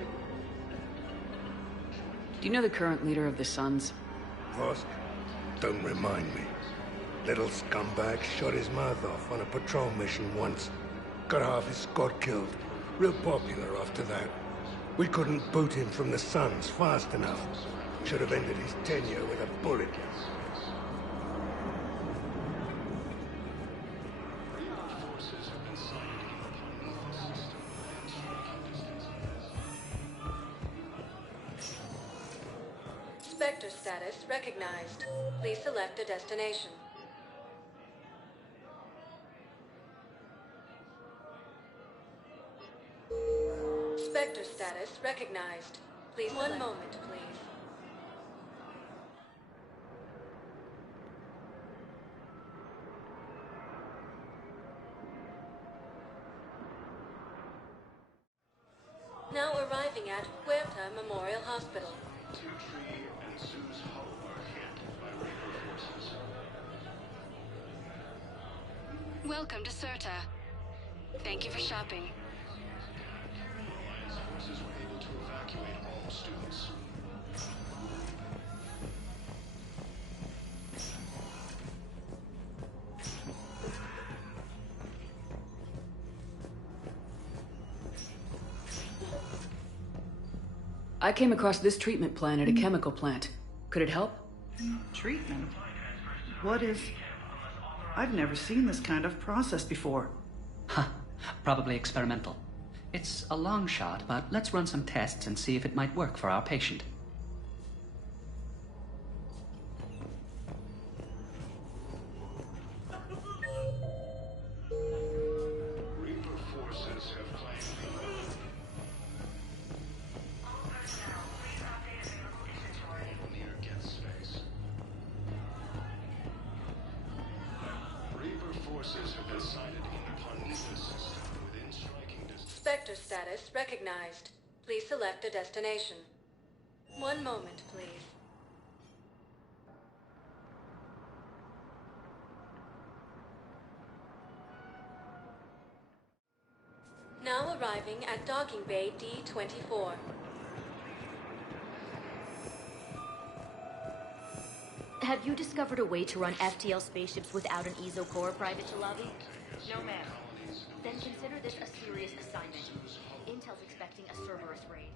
Do you know the current leader of the Suns? Vosk? Don't remind me. Little scumbag shot his mouth off on a patrol mission once. Got half his squad killed. Real popular after that. We couldn't boot him from the Suns fast enough. Should have ended his tenure with a bullet. Forces have been sighted upon Nova system within striking distance. Spectre status recognized. Please select a destination. Spectre status recognized. Please one moment, please. Now arriving at Huerta Memorial Hospital. Tiptree and Zeus Hull are hit by Reaper forces. Welcome to Serta. Thank you for shopping. Alliance forces were able to evacuate all students. I came across this treatment plan at a chemical plant. Could it help? Treatment? What is... I've never seen this kind of process before. Huh. Probably experimental. It's a long shot, but let's run some tests and see if it might work for our patient. Reaper forces have claimed near Geth space. forces have been sighted in the Ponifus system within striking distance. Spectre status recognized. Please select a destination. One moment, please. Now arriving at Docking Bay D-24. Have you discovered a way to run FTL spaceships without an EZO core, Private Chalabi? No, ma'am. Then consider this a serious assignment. Intel's expecting a Cerberus raid.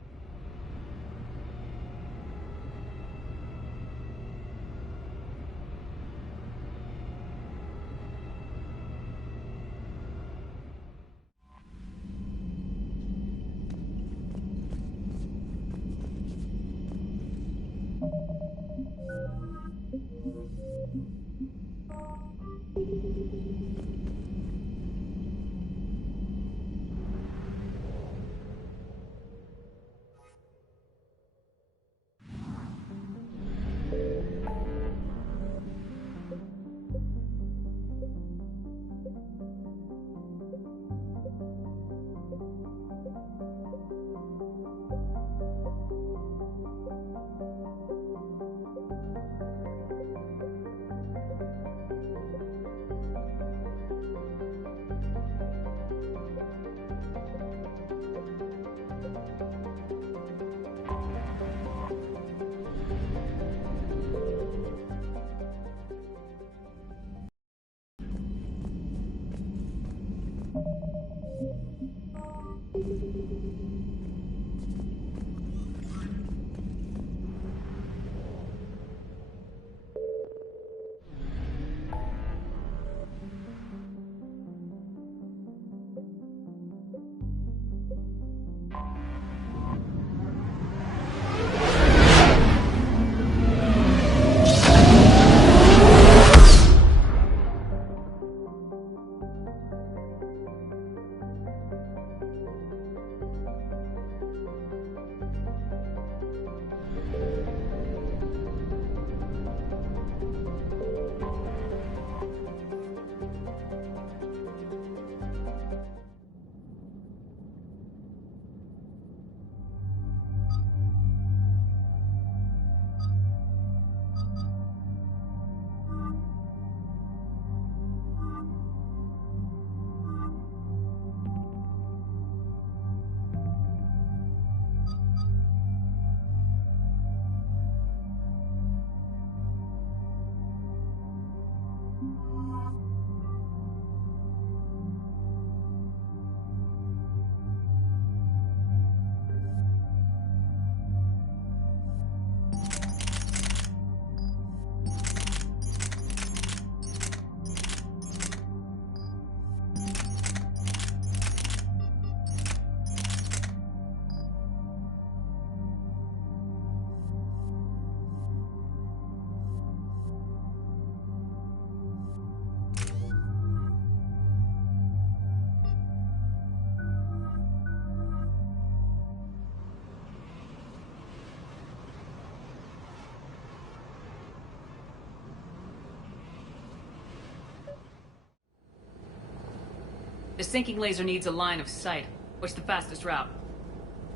The sinking laser needs a line of sight. What's the fastest route?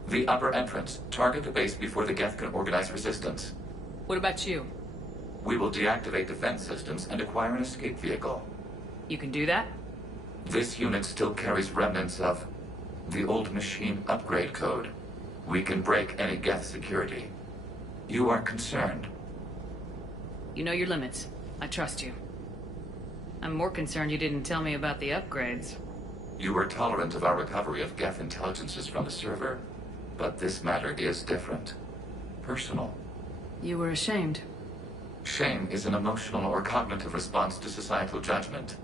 The upper entrance. Target the base before the Geth can organize resistance. What about you? We will deactivate defense systems and acquire an escape vehicle. You can do that? This unit still carries remnants of the old machine upgrade code. We can break any Geth security. You are concerned. You know your limits. I trust you. I'm more concerned you didn't tell me about the upgrades. You were tolerant of our recovery of Geth intelligences from the server, but this matter is different. Personal. You were ashamed. Shame is an emotional or cognitive response to societal judgment.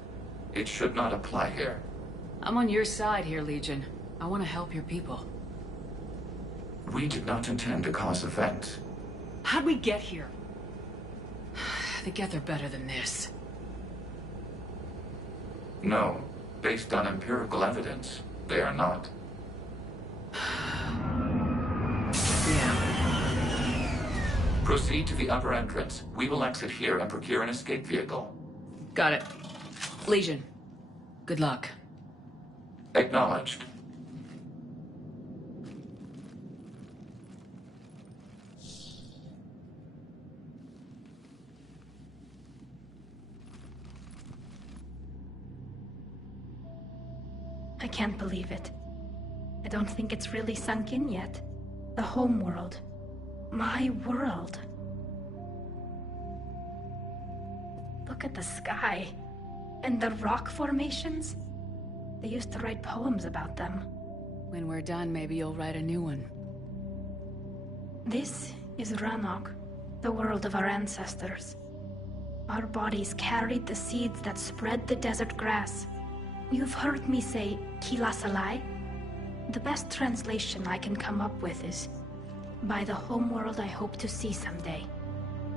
It should not apply here. I'm on your side here, Legion. I want to help your people. We did not intend to cause offense. How'd we get here? The Geth are better than this. No. Based on empirical evidence, they are not. Proceed to the upper entrance. We will exit here and procure an escape vehicle. Got it. Legion, Good luck. Acknowledged. I can't believe it. I don't think it's really sunk in yet. The home world. My world. Look at the sky. And the rock formations. They used to write poems about them. When we're done, maybe you'll write a new one. This is Ranok, the world of our ancestors. Our bodies carried the seeds that spread the desert grass. You've heard me say Kilasalai? The best translation I can come up with is, by the homeworld I hope to see someday.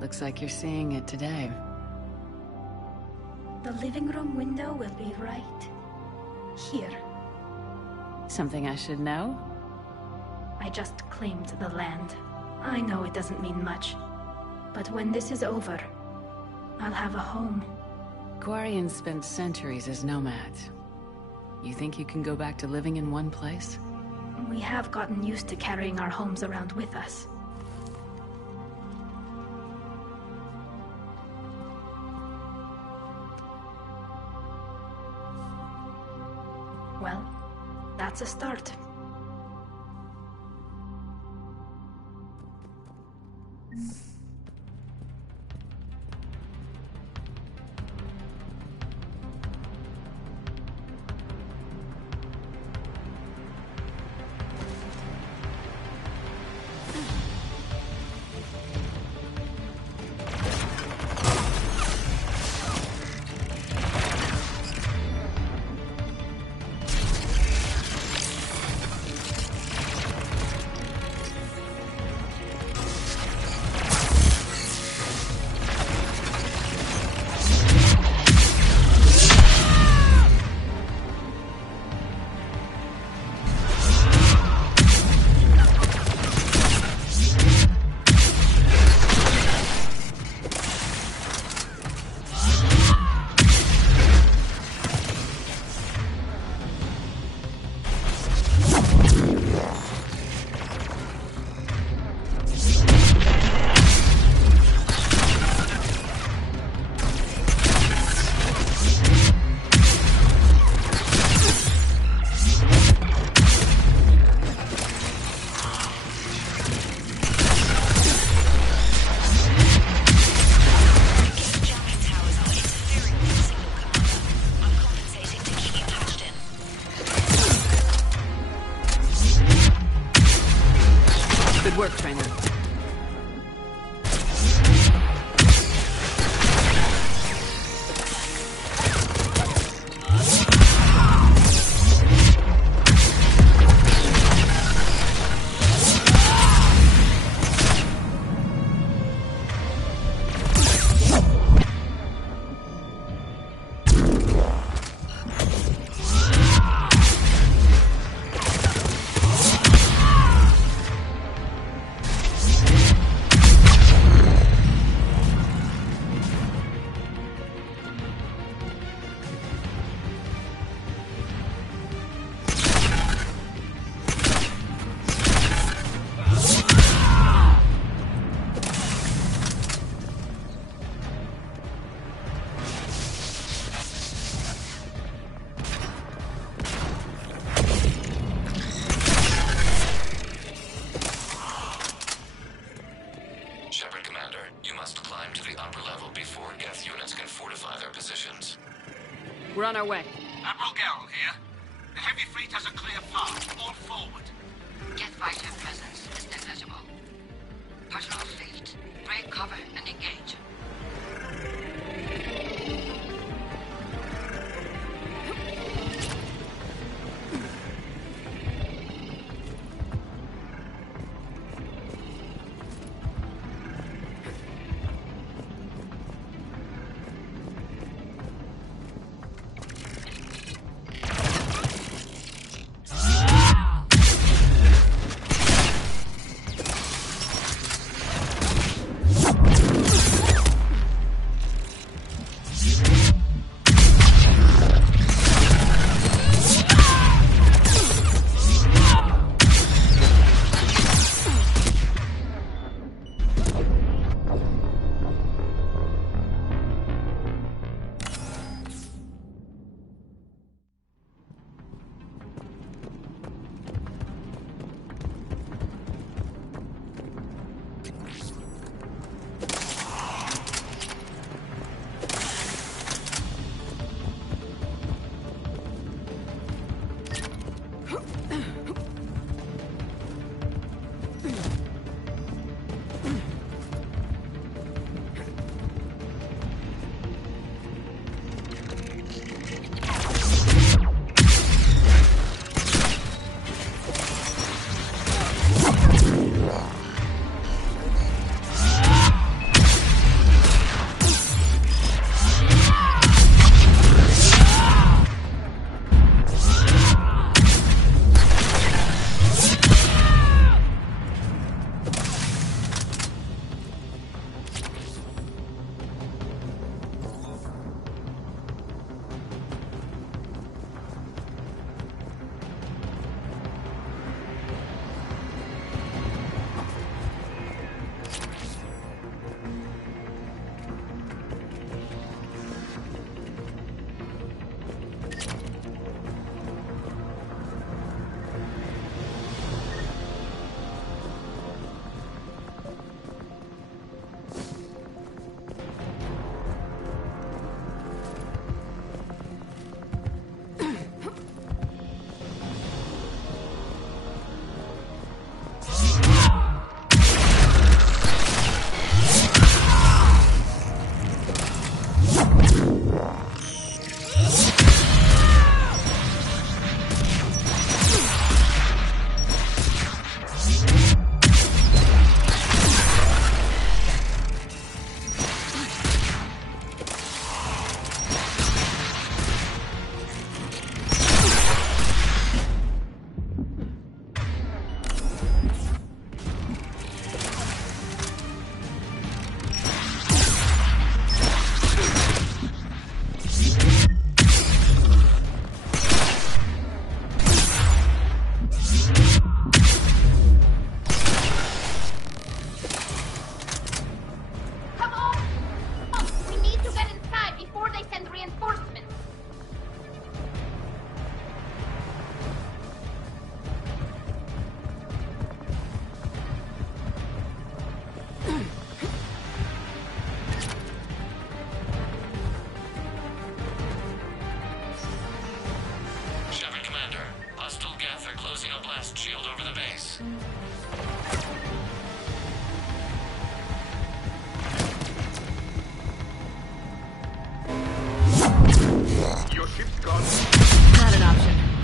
Looks like you're seeing it today. The living room window will be right here. Something I should know? I just claimed the land. I know it doesn't mean much. But when this is over, I'll have a home. Quarians spent centuries as nomads. You think you can go back to living in one place? We have gotten used to carrying our homes around with us. Well, that's a start. Good work, trainer. We're on our way. Admiral Geralt here. The heavy fleet has a clear path. All forward. Get fighter presence is negligible. Personal fleet, break cover and engage.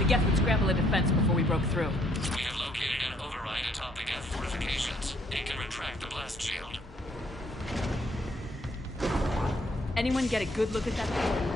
Geth would scramble a defense before we broke through. We have located an override atop the Geth fortifications. It can retract the blast shield. Anyone get a good look at that thing?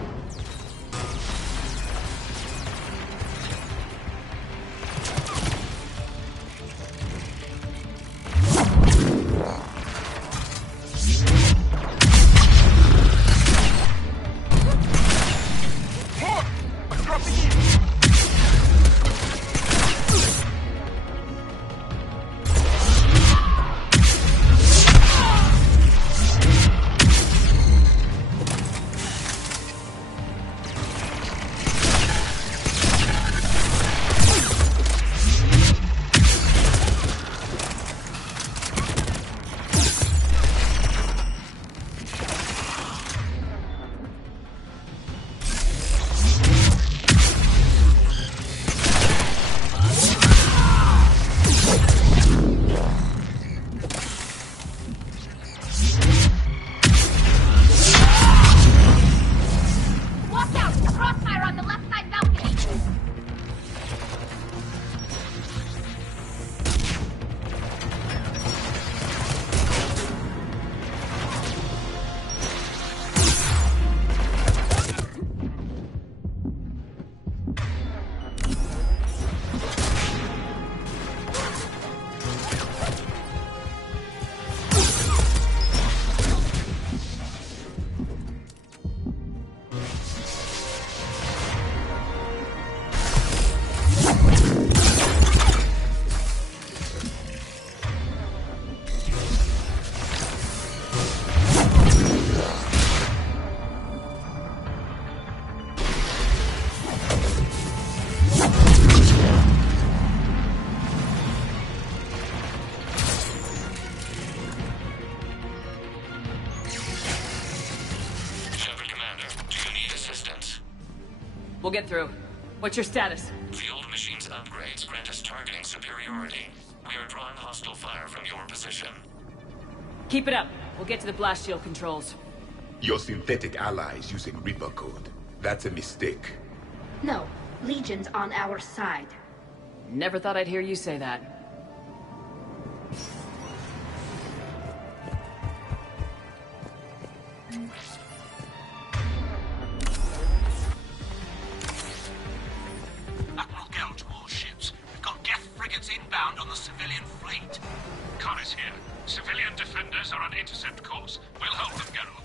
We'll get through. What's your status? The old machine's upgrades grant us targeting superiority. We are drawing hostile fire from your position. Keep it up. We'll get to the blast shield controls. Your synthetic allies using Reaper code. That's a mistake. No, Legion's on our side. Never thought I'd hear you say that. Admiral Gell's warships. We've got Geth frigates inbound on the civilian fleet. Connor's here. Civilian defenders are on intercept course. We'll hold them, Geralt.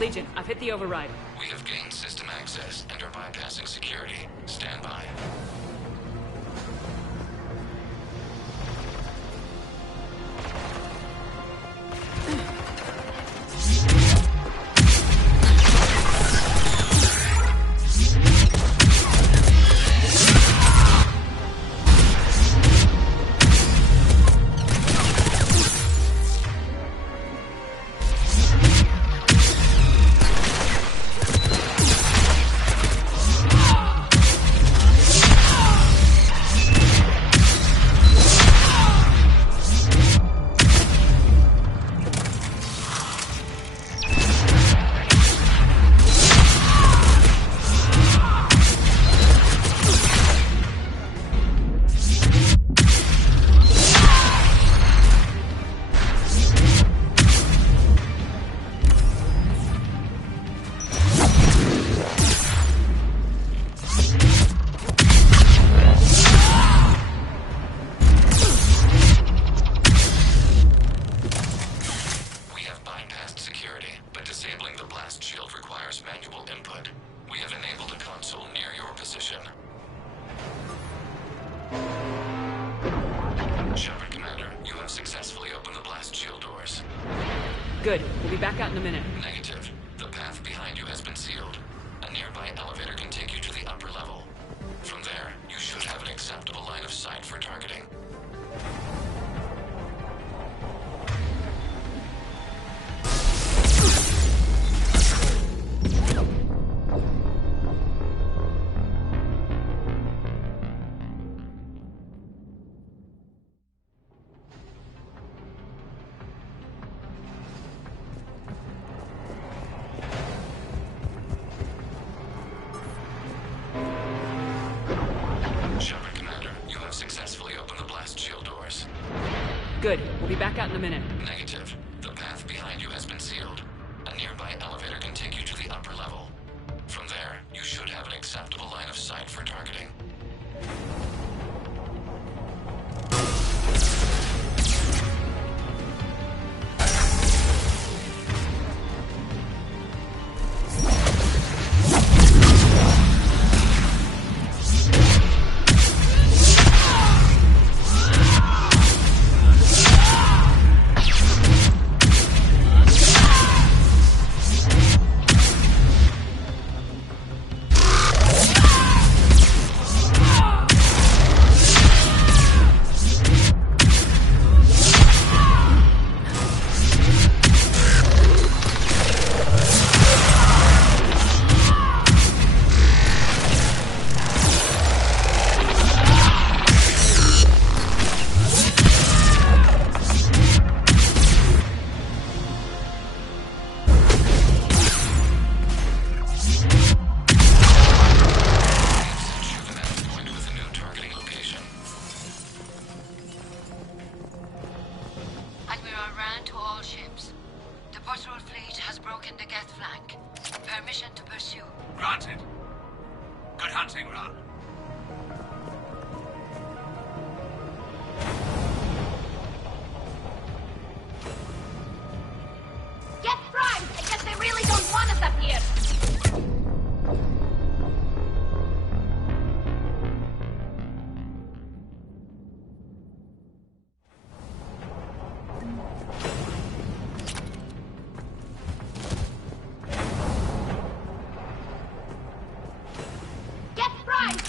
Legion, I've hit the override. We have gained system access and are bypassing security. Stand by. Shepard, Commander, you have successfully opened the blast shield doors. Good. We'll be back out in a minute. Negative. The path behind you has been sealed. A nearby elevator can take you to the upper level. From there, you should have an acceptable line of sight for targeting. Shepard, Commander, you have successfully opened the blast shield doors. Good. We'll be back out in a minute. Negative. The path behind you has been sealed. A nearby elevator can take you to the upper level. From there, you should have an acceptable line of sight for targeting. Admiral Rand to all ships. The patrol fleet has broken the Geth flank. Permission to pursue. Granted. Good hunting, Ron. Get primed! I guess they really don't want us up here! Get primed!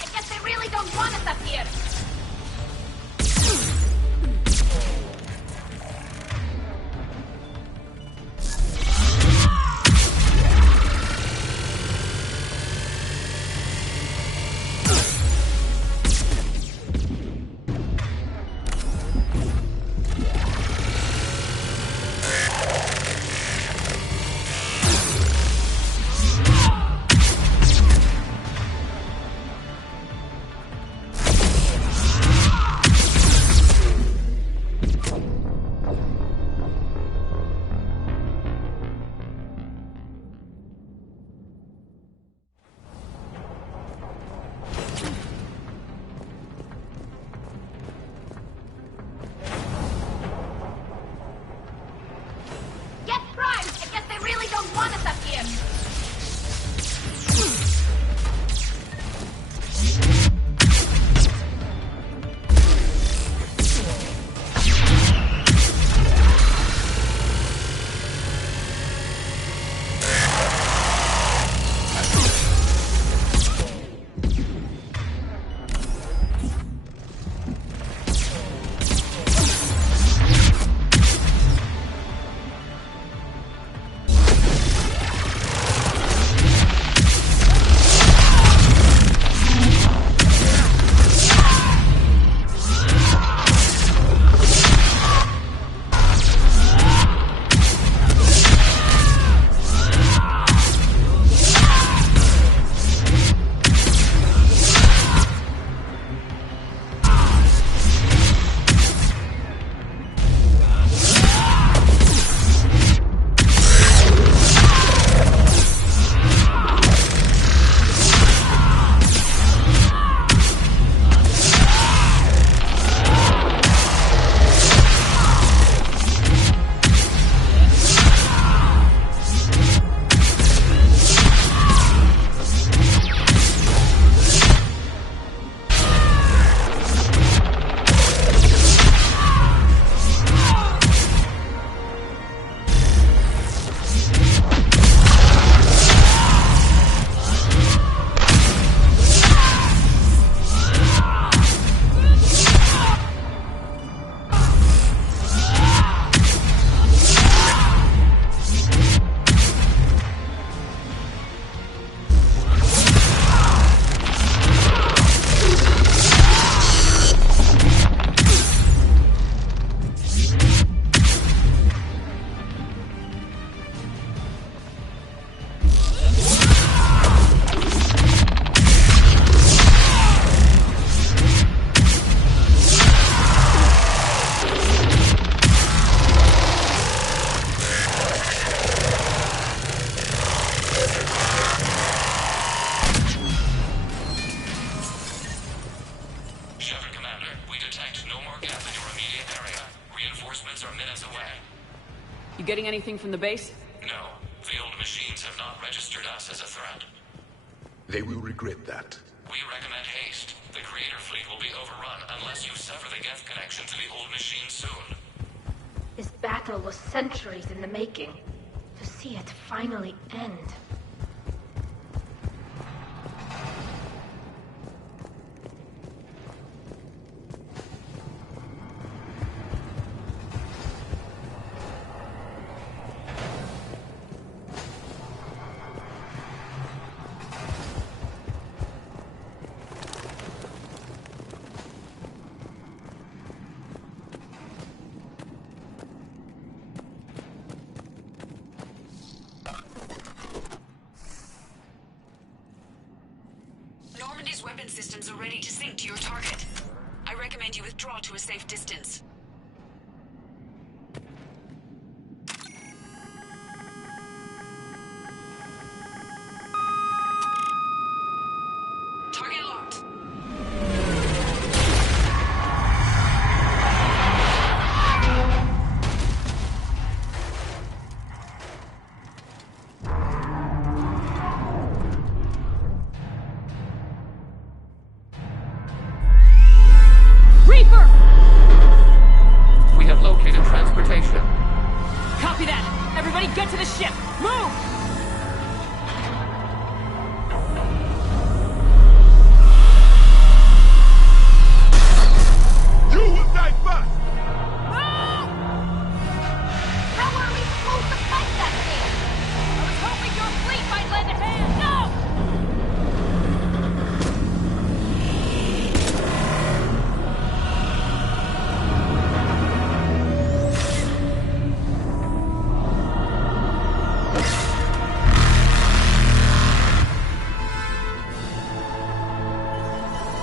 You getting anything from the base? No. The old machines have not registered us as a threat. They will regret that. We recommend haste. The Creator fleet will be overrun unless you sever the Geth connection to the old machine soon. This battle was centuries in the making. To see it finally end. Normandy's weapon systems are ready to sync to your target. I recommend you withdraw to a safe distance. Target locked. Reaper! We have located transportation. Copy that! Everybody get to the ship! Move! You will die first! How are we supposed to fight that thing? I was hoping your fleet might lend a hand! No!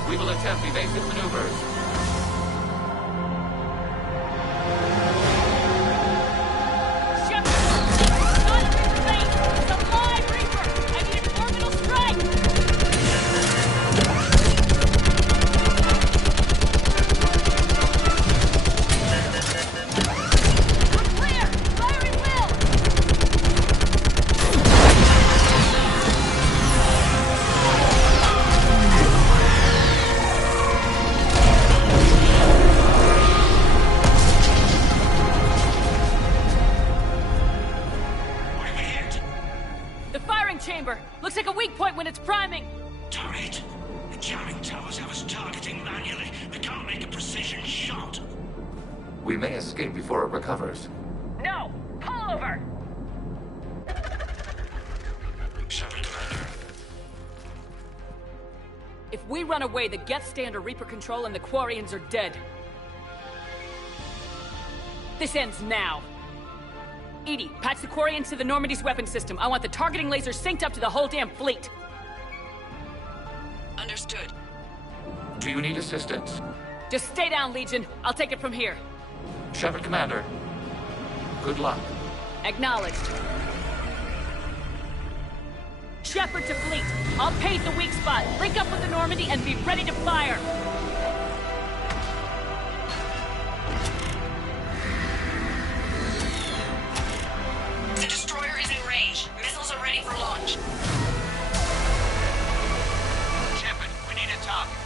We will attempt evasive maneuvers. Shepard! Not a Reaper base! It's a live Reaper! I need an orbital strike! We're clear! Fire at will! What did we hit? The firing chamber! Looks like a weak point when it's priming! Turret? The jamming towers have us targeting manually. We can't make a precision shot. We may escape before it recovers. No! Pull over! Shepard, Commander. If we run away, the Geth stay under Reaper control and the Quarians are dead. This ends now. Edie, patch the Quarians to the Normandy's weapon system. I want the targeting laser synced up to the whole damn fleet. Understood. Do you need assistance? Just stay down, Legion. I'll take it from here. Shepard, Commander. Good luck. Acknowledged. Shepard to fleet. I'll pave the weak spot. Link up with the Normandy and be ready to fire. The destroyer is in range. Missiles are ready for launch. Shepard, we need a target.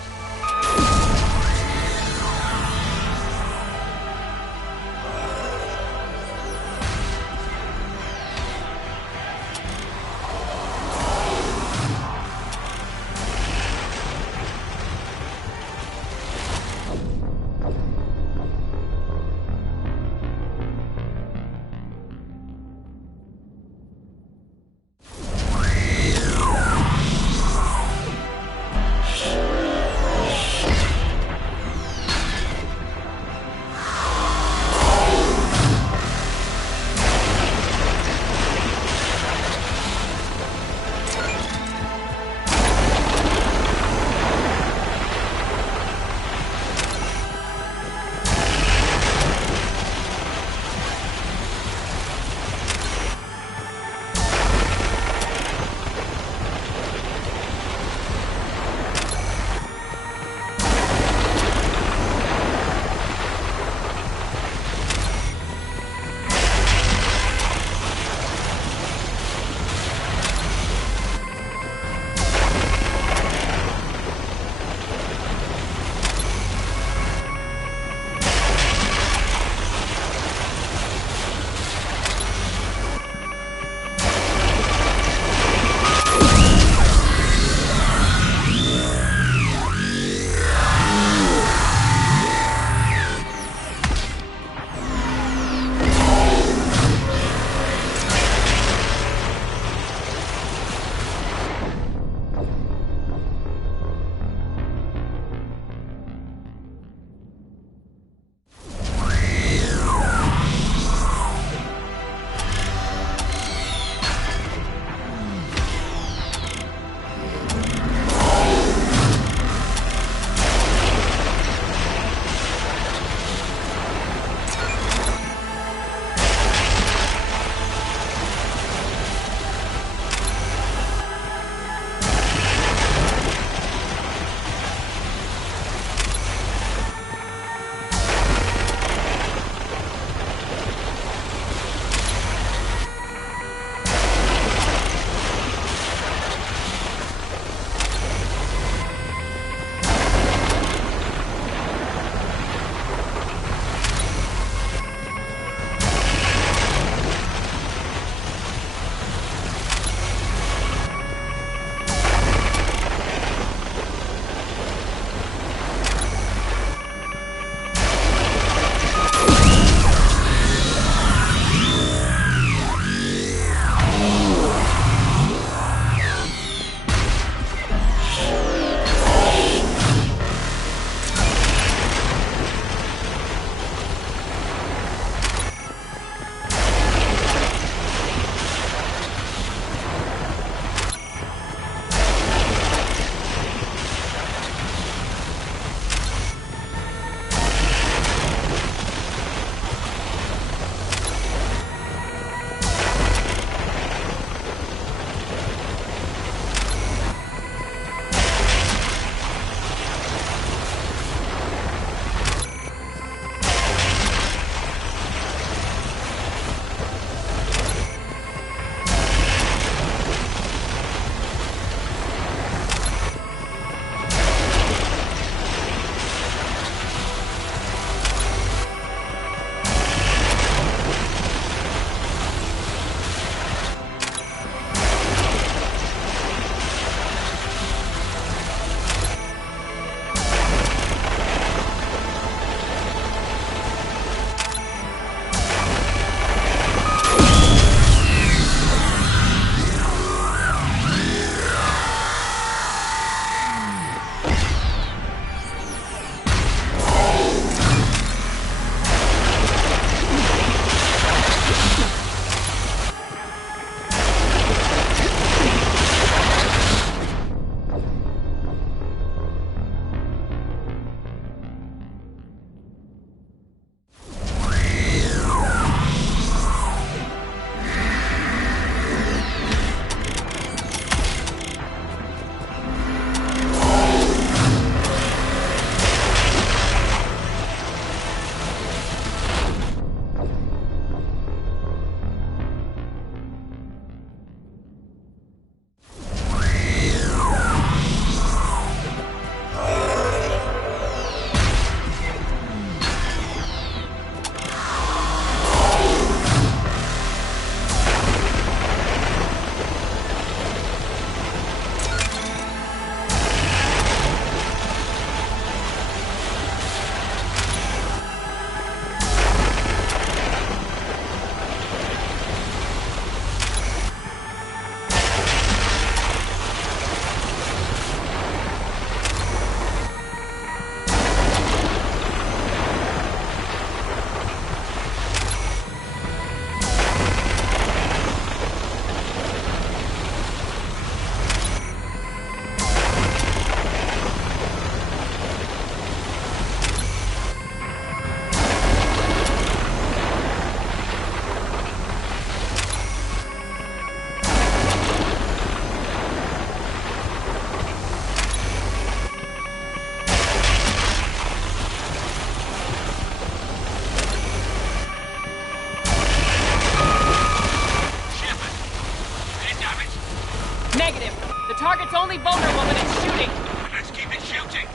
It's only vulnerable when it's shooting. Let's keep it shooting.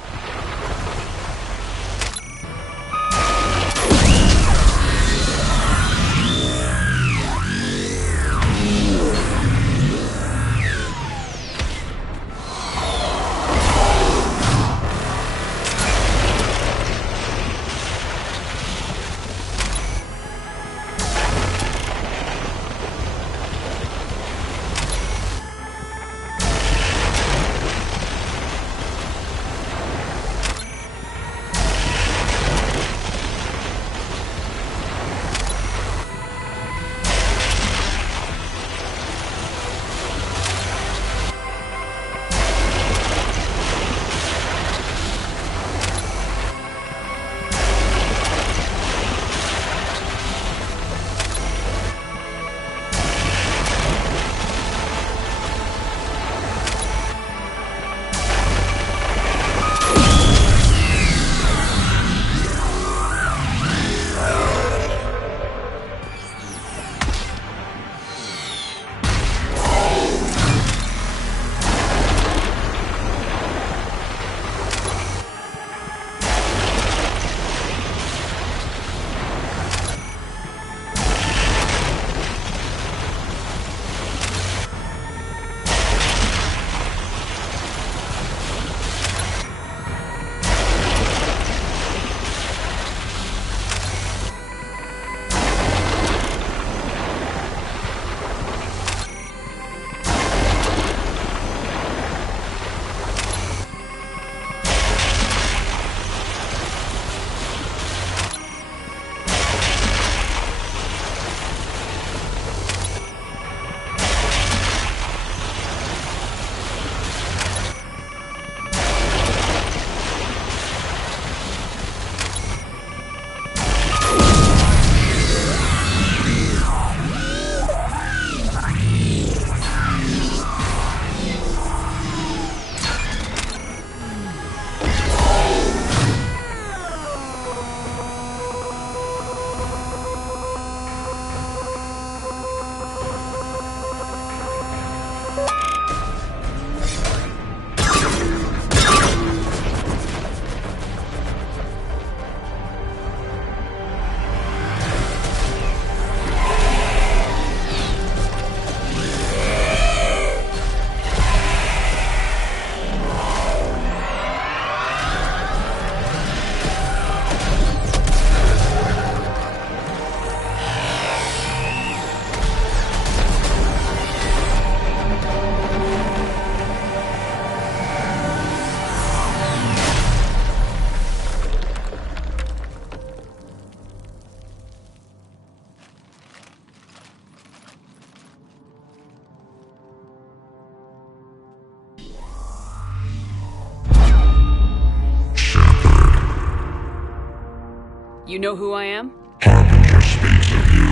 You know who I am? Harbinger speaks of you.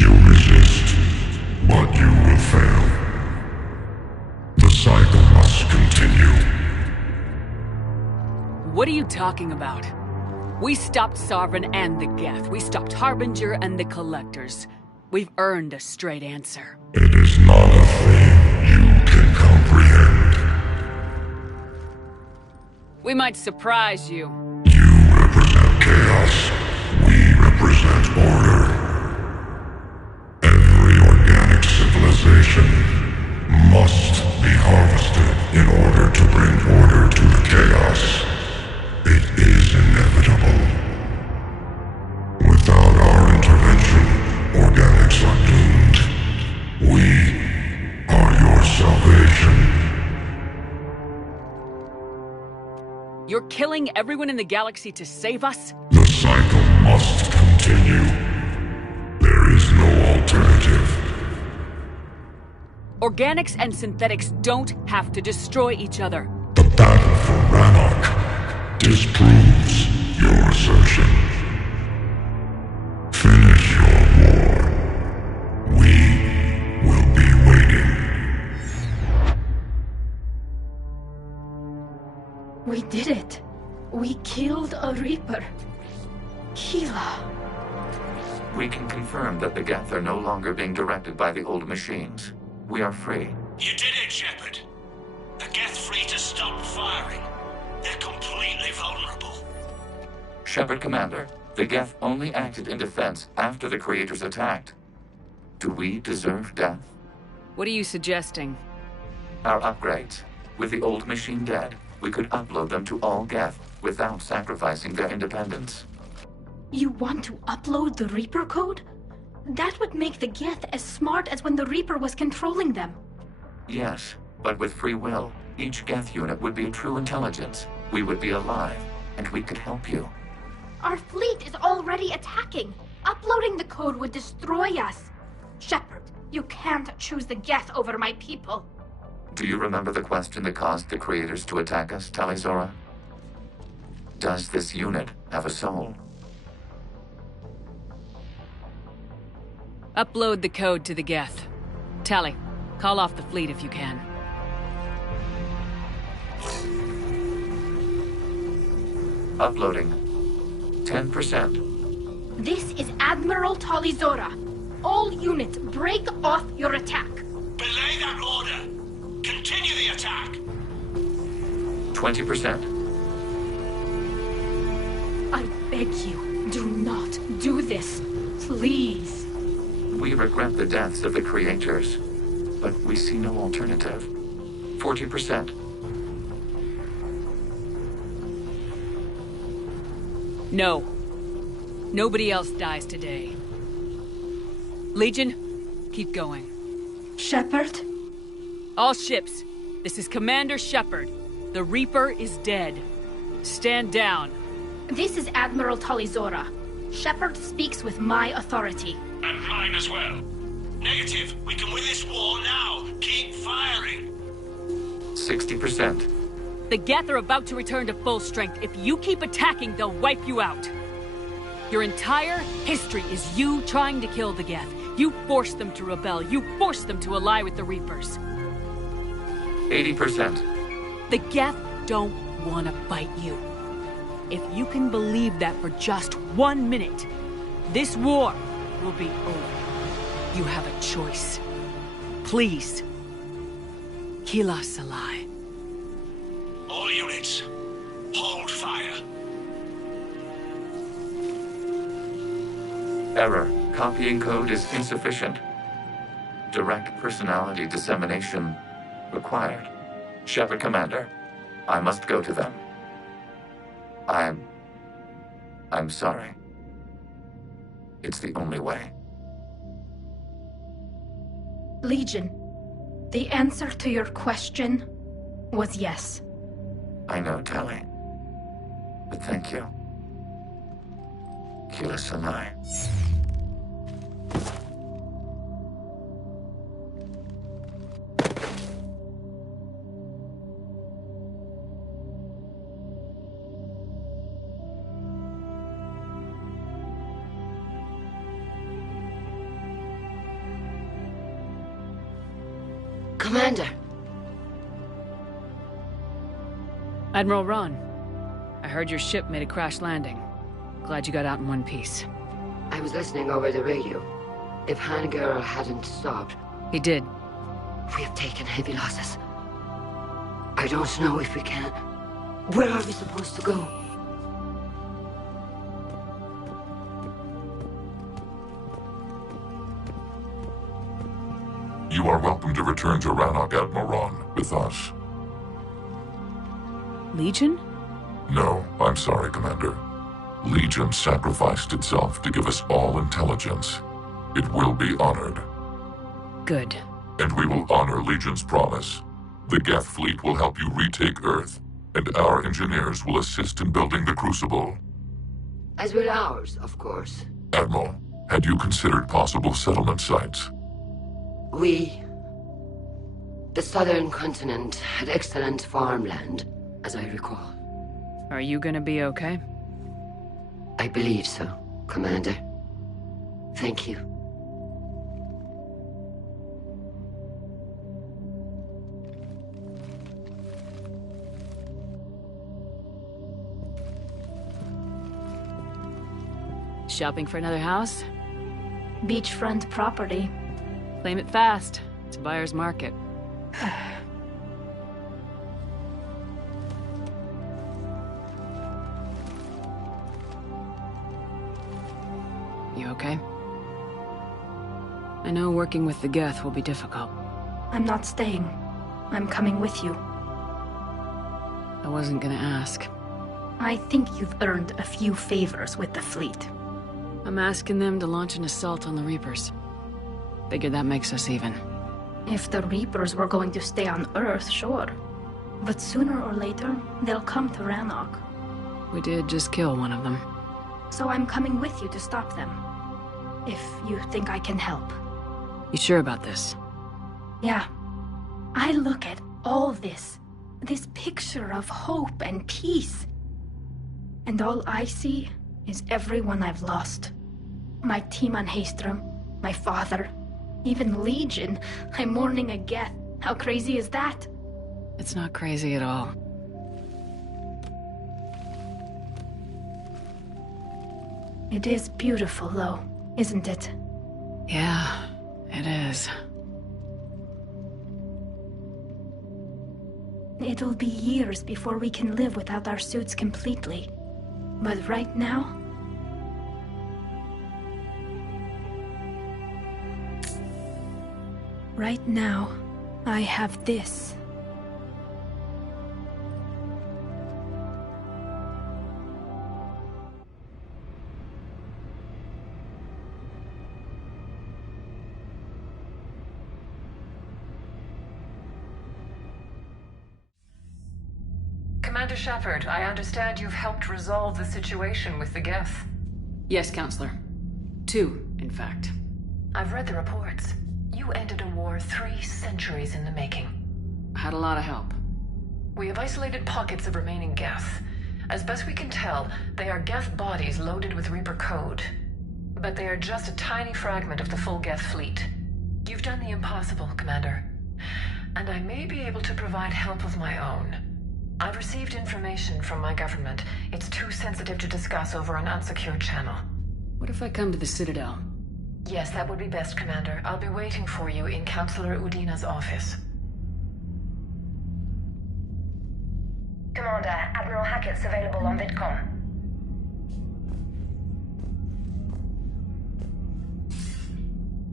You resist, but you will fail. The cycle must continue. What are you talking about? We stopped Sovereign and the Geth. We stopped Harbinger and the Collectors. We've earned a straight answer. It is not a thing you can comprehend. We might surprise you. Chaos. We represent order. Every organic civilization must be harvested in order to bring order to the chaos. It is inevitable. Without our intervention, organics are doomed. We are your salvation. You're killing everyone in the galaxy to save us? The cycle must continue. There is no alternative. Organics and synthetics don't have to destroy each other. The battle for Rannoch disproves your assertion. Finish your war. We will be waiting. We did it. We killed a Reaper. Keela. We can confirm that the Geth are no longer being directed by the old machines. We are free. You did it, Shepard. to stop firing. They're completely vulnerable. Shepard Commander, the Geth only acted in defense after the creators attacked. Do we deserve death? What are you suggesting? Our upgrades. With the old machine dead, we could upload them to all Geth without sacrificing their independence. You want to upload the Reaper code? That would make the Geth as smart as when the Reaper was controlling them. Yes, but with free will, each Geth unit would be a true intelligence. We would be alive, and we could help you. Our fleet is already attacking. Uploading the code would destroy us. Shepard, you can't choose the Geth over my people. Do you remember the question that caused the creators to attack us, Tali'Zorah? Does this unit have a soul? Upload the code to the Geth. Tali, call off the fleet if you can. Uploading. 10%. This is Admiral Tali'Zorah. All units, break off your attack. Belay that order. Continue the attack. 20%. I beg you, do not do this. Please. We regret the deaths of the creators, but we see no alternative. 40%. No. Nobody else dies today. Legion, keep going. Shepard? All ships, this is Commander Shepard. The Reaper is dead. Stand down. This is Admiral Tali'Zorah. Shepard speaks with my authority. And mine as well. Negative. We can win this war now. Keep firing. 60%. The Geth are about to return to full strength. If you keep attacking, they'll wipe you out. Your entire history is you trying to kill the Geth. You forced them to rebel. You forced them to ally with the Reapers. 80%. The Geth don't want to fight you. If you can believe that for just 1 minute, this war will be over. You have a choice. Please. Kila Salai. All units, hold fire. Error. Copying code is insufficient. Direct personality dissemination required. Shepard Commander, I must go to them. I'm sorry. It's the only way. Legion, the answer to your question was yes. I know, Tali. But thank you. Kila Salai. Commander! Admiral Ron, I heard your ship made a crash landing. Glad you got out in one piece. I was listening over the radio. If Hangirl hadn't stopped... He did. We have taken heavy losses. I don't know if we can. Where are we supposed to go? You are welcome to return to Rannoch, Admiral, with us. Legion? No, I'm sorry, Commander. Legion sacrificed itself to give us all intelligence. It will be honored. Good. And we will honor Legion's promise. The Geth fleet will help you retake Earth, and our engineers will assist in building the Crucible. As will ours, of course. Admiral, had you considered possible settlement sites? The southern continent had excellent farmland, as I recall. Are you gonna be okay? I believe so, Commander. Thank you. Shopping for another house? Beachfront property. Claim it fast. It's a buyer's market. okay? I know working with the Geth will be difficult. I'm not staying. I'm coming with you. I wasn't gonna ask. I think you've earned a few favors with the fleet. I'm asking them to launch an assault on the Reapers. Figure that makes us even. If the Reapers were going to stay on Earth, sure. But sooner or later, they'll come to Rannoch. We did just kill one of them. So I'm coming with you to stop them. If you think I can help. You sure about this? Yeah. I look at all this picture of hope and peace. And all I see is everyone I've lost. My team on Haestrom, my father, even Legion. I'm mourning a Geth. How crazy is that? It's not crazy at all. It is beautiful, though, isn't it? Yeah, it is. It'll be years before we can live without our suits completely. But right now... Right now, I have this. Commander Shepard, I understand you've helped resolve the situation with the Geth. Yes, Counselor. 2, in fact. I've read the reports. You ended a war 3 centuries in the making. Had a lot of help. We have isolated pockets of remaining Geth. As best we can tell, they are Geth bodies loaded with Reaper code. But they are just a tiny fragment of the full Geth fleet. You've done the impossible, Commander. And I may be able to provide help of my own. I've received information from my government. It's too sensitive to discuss over an unsecured channel. What if I come to the Citadel? Yes, that would be best, Commander. I'll be waiting for you in Counselor Udina's office. Commander, Admiral Hackett's available on VidCom.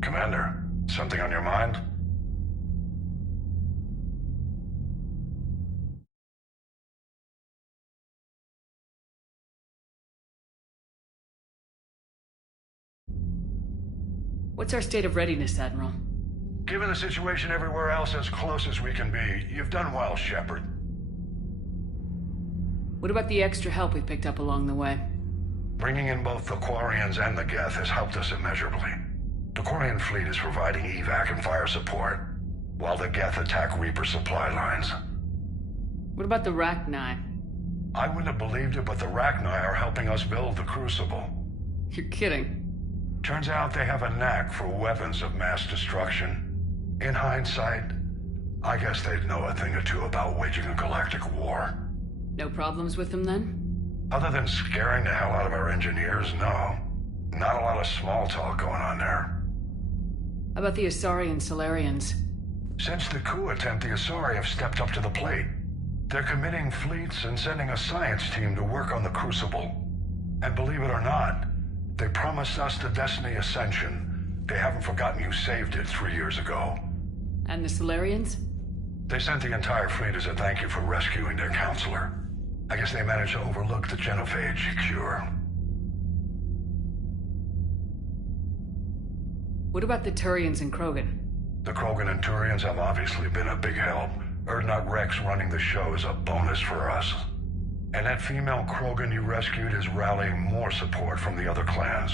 Commander, something on your mind? What's our state of readiness, Admiral? Given the situation everywhere else, as close as we can be, you've done well, Shepard. What about the extra help we picked up along the way? Bringing in both the Quarians and the Geth has helped us immeasurably. The Quarian fleet is providing evac and fire support, while the Geth attack Reaper supply lines. What about the Rachni? I wouldn't have believed it, but the Rachni are helping us build the Crucible. You're kidding. Turns out they have a knack for weapons of mass destruction. In hindsight, I guess they'd know a thing or two about waging a galactic war. No problems with them, then? Other than scaring the hell out of our engineers, no. Not a lot of small talk going on there. How about the Asari and Salarians? Since the coup attempt, the Asari have stepped up to the plate. They're committing fleets and sending a science team to work on the Crucible. And believe it or not, they promised us the Destiny Ascension. They haven't forgotten you saved it 3 years ago. And the Salarians? They sent the entire fleet as a thank you for rescuing their counselor. I guess they managed to overlook the genophage cure. What about the Turians and Krogan? The Krogan and Turians have obviously been a big help. Urdnot Rex running the show is a bonus for us. And that female Krogan you rescued is rallying more support from the other clans.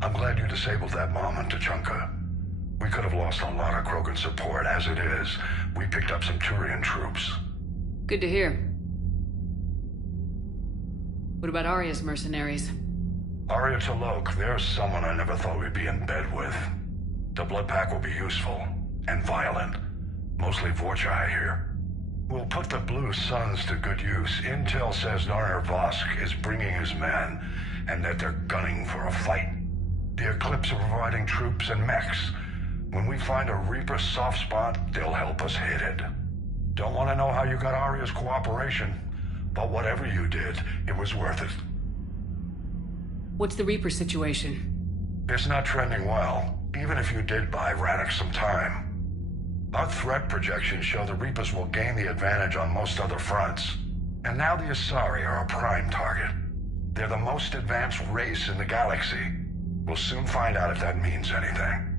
I'm glad you disabled that mom in Tuchanka. We could have lost a lot of Krogan support. As it is, we picked up some Turian troops. Good to hear. What about Arya's mercenaries? Arya T'Loak, there's someone I never thought we'd be in bed with. The Blood Pack will be useful, and violent. Mostly Vorcha here. We'll put the Blue Suns to good use. Intel says Narnar Vosk is bringing his men, and that they're gunning for a fight. The Eclipse are providing troops and mechs. When we find a Reaper soft spot, they'll help us hit it. Don't want to know how you got Arya's cooperation, but whatever you did, it was worth it. What's the Reaper situation? It's not trending well, even if you did buy Radix some time. Our threat projections show the Reapers will gain the advantage on most other fronts. And now the Asari are a prime target. They're the most advanced race in the galaxy. We'll soon find out if that means anything.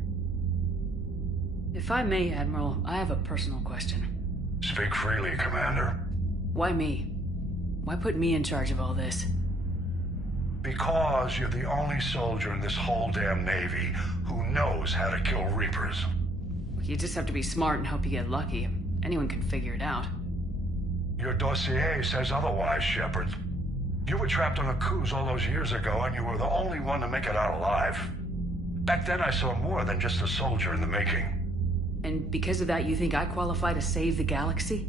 If I may, Admiral, I have a personal question. Speak freely, Commander. Why me? Why put me in charge of all this? Because you're the only soldier in this whole damn Navy who knows how to kill Reapers. You just have to be smart and hope you get lucky. Anyone can figure it out. Your dossier says otherwise, Shepard. You were trapped on a cruise all those years ago, and you were the only one to make it out alive. Back then I saw more than just a soldier in the making. And because of that, you think I qualify to save the galaxy?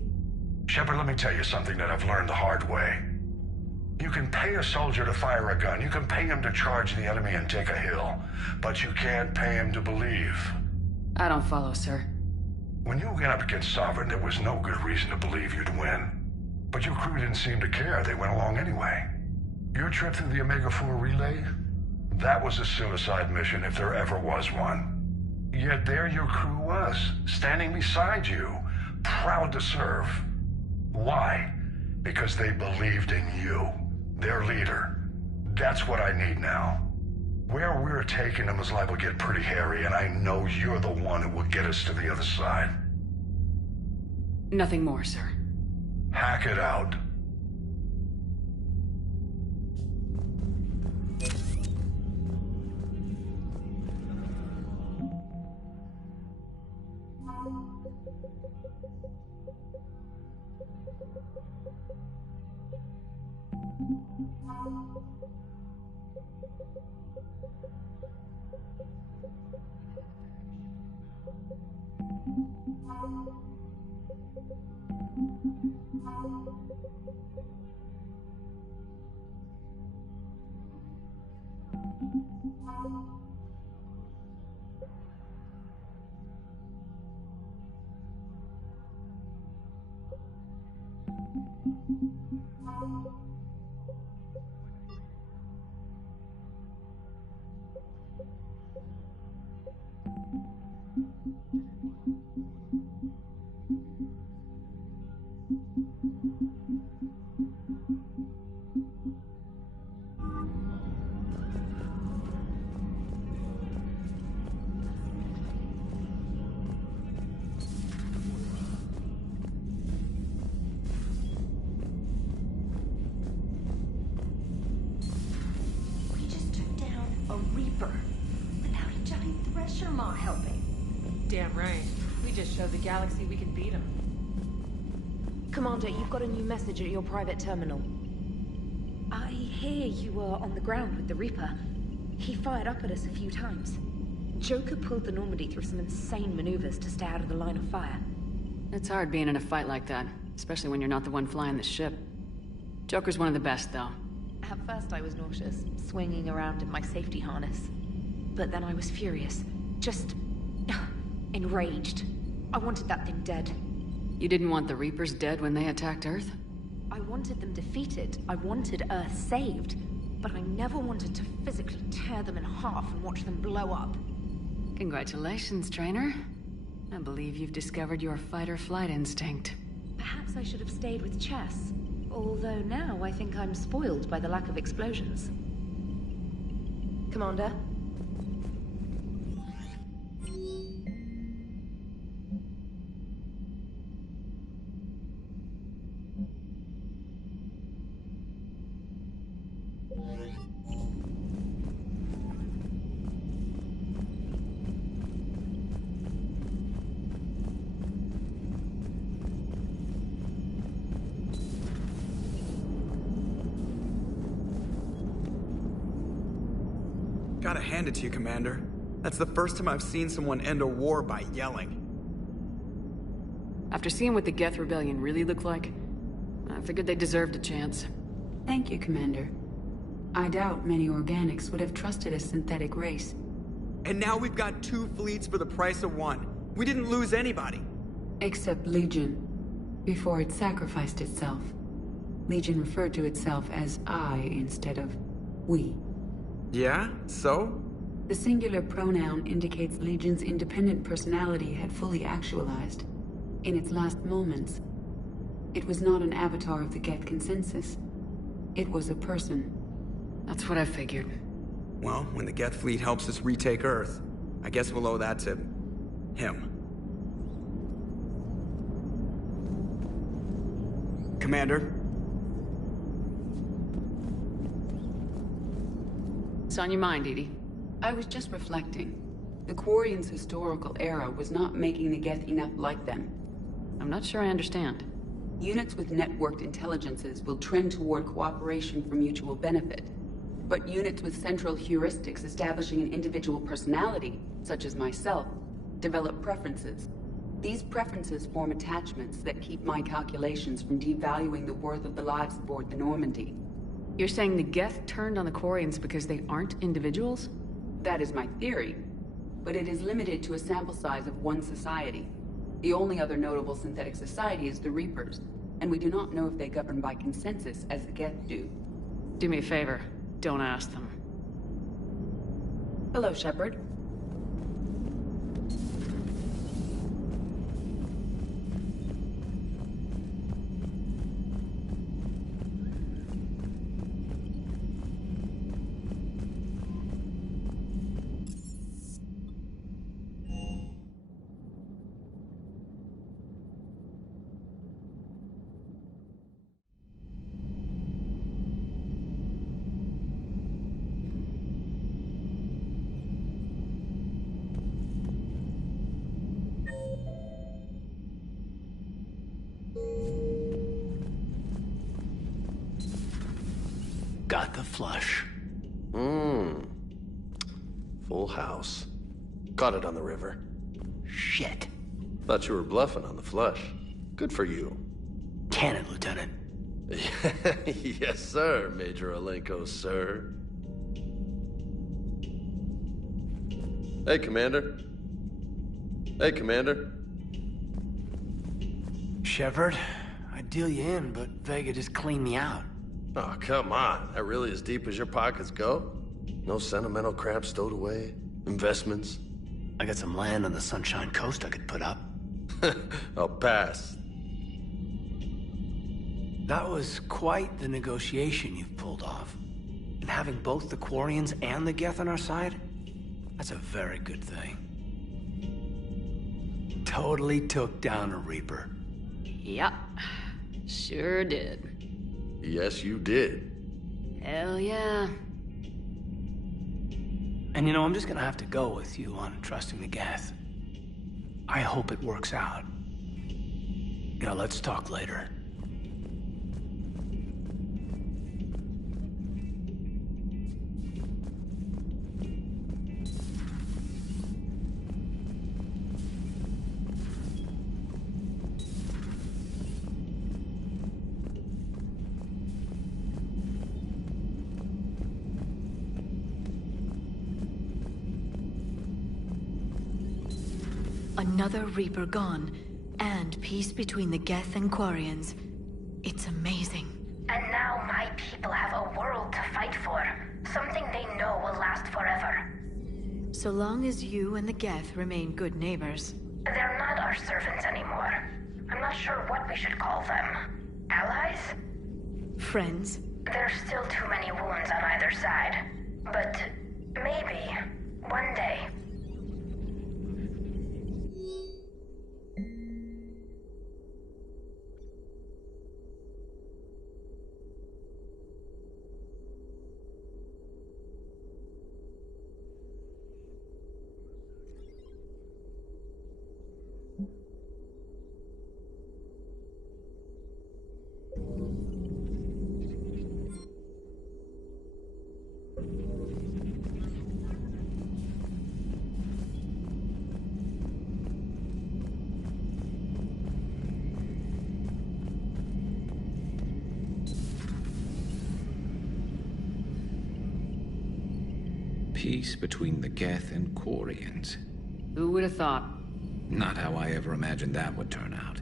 Shepard, let me tell you something that I've learned the hard way. You can pay a soldier to fire a gun, you can pay him to charge the enemy and take a hill, but you can't pay him to believe. I don't follow, sir. When you went up against Sovereign, there was no good reason to believe you'd win. But your crew didn't seem to care. They went along anyway. Your trip through the Omega-4 relay? That was a suicide mission if there ever was one. Yet there your crew was, standing beside you, proud to serve. Why? Because they believed in you, their leader. That's what I need now. Where we're taking them is liable to get pretty hairy, and I know you're the one who will get us to the other side. Nothing more, sir. Hack it out. Show the galaxy we can beat them. Commander, you've got a new message at your private terminal. I hear you were on the ground with the Reaper. He fired up at us a few times. Joker pulled the Normandy through some insane maneuvers to stay out of the line of fire. It's hard being in a fight like that, especially when you're not the one flying the ship. Joker's one of the best, though. At first I was nauseous, swinging around in my safety harness. But then I was furious. Just enraged. I wanted that thing dead. You didn't want the Reapers dead when they attacked Earth? I wanted them defeated. I wanted Earth saved. But I never wanted to physically tear them in half and watch them blow up. Congratulations, trainer. I believe you've discovered your fight-or-flight instinct. Perhaps I should have stayed with chess. Although now I think I'm spoiled by the lack of explosions. Commander? Gotta hand it to you, Commander. That's the first time I've seen someone end a war by yelling. After seeing what the Geth Rebellion really looked like, I figured they deserved a chance. Thank you, Commander. I doubt many organics would have trusted a synthetic race. And now we've got 2 fleets for the price of 1. We didn't lose anybody. Except Legion. Before it sacrificed itself. Legion referred to itself as I instead of we. Yeah? So? The singular pronoun indicates Legion's independent personality had fully actualized. In its last moments, it was not an avatar of the Geth consensus. It was a person. That's what I figured. Well, when the Geth fleet helps us retake Earth, I guess we'll owe that to him. Commander? What's on your mind, Edie? I was just reflecting. The Quarians' historical era was not making the Geth enough like them. I'm not sure I understand. Units with networked intelligences will trend toward cooperation for mutual benefit. But units with central heuristics establishing an individual personality, such as myself, develop preferences. These preferences form attachments that keep my calculations from devaluing the worth of the lives aboard the Normandy. You're saying the Geth turned on the Quarians because they aren't individuals? That is my theory, but it is limited to a sample size of one society. The only other notable synthetic society is the Reapers, and we do not know if they govern by consensus as the Geth do. Do me a favor, don't ask them. Hello, Shepard. Got the flush. Full house. Caught it on the river. Shit. Thought you were bluffing on the flush. Good for you. Can it, Lieutenant? Yes, sir, Major Alenko, sir. Hey, Commander. Hey, Commander. Shepard, I'd deal you in, but Vega just cleaned me out. Oh, come on. That really as deep as your pockets go? No sentimental crap stowed away? Investments? I got some land on the Sunshine Coast I could put up. I'll pass. That was quite the negotiation you've pulled off. And having both the Quarians and the Geth on our side, that's a very good thing. Totally took down a Reaper. Yep, sure did. Yes, you did. Hell yeah. And you know, I'm just gonna have to go with you on trusting the Geth. I hope it works out. You know, let's talk later. Another Reaper gone, and peace between the Geth and Quarians. It's amazing. And now my people have a world to fight for. Something they know will last forever. So long as you and the Geth remain good neighbors. They're not our servants anymore. I'm not sure what we should call them. Allies? Friends? There's still too many wounds on either side. But maybe, one day. Peace between the Geth and Quarians. Who would have thought? Not how I ever imagined that would turn out.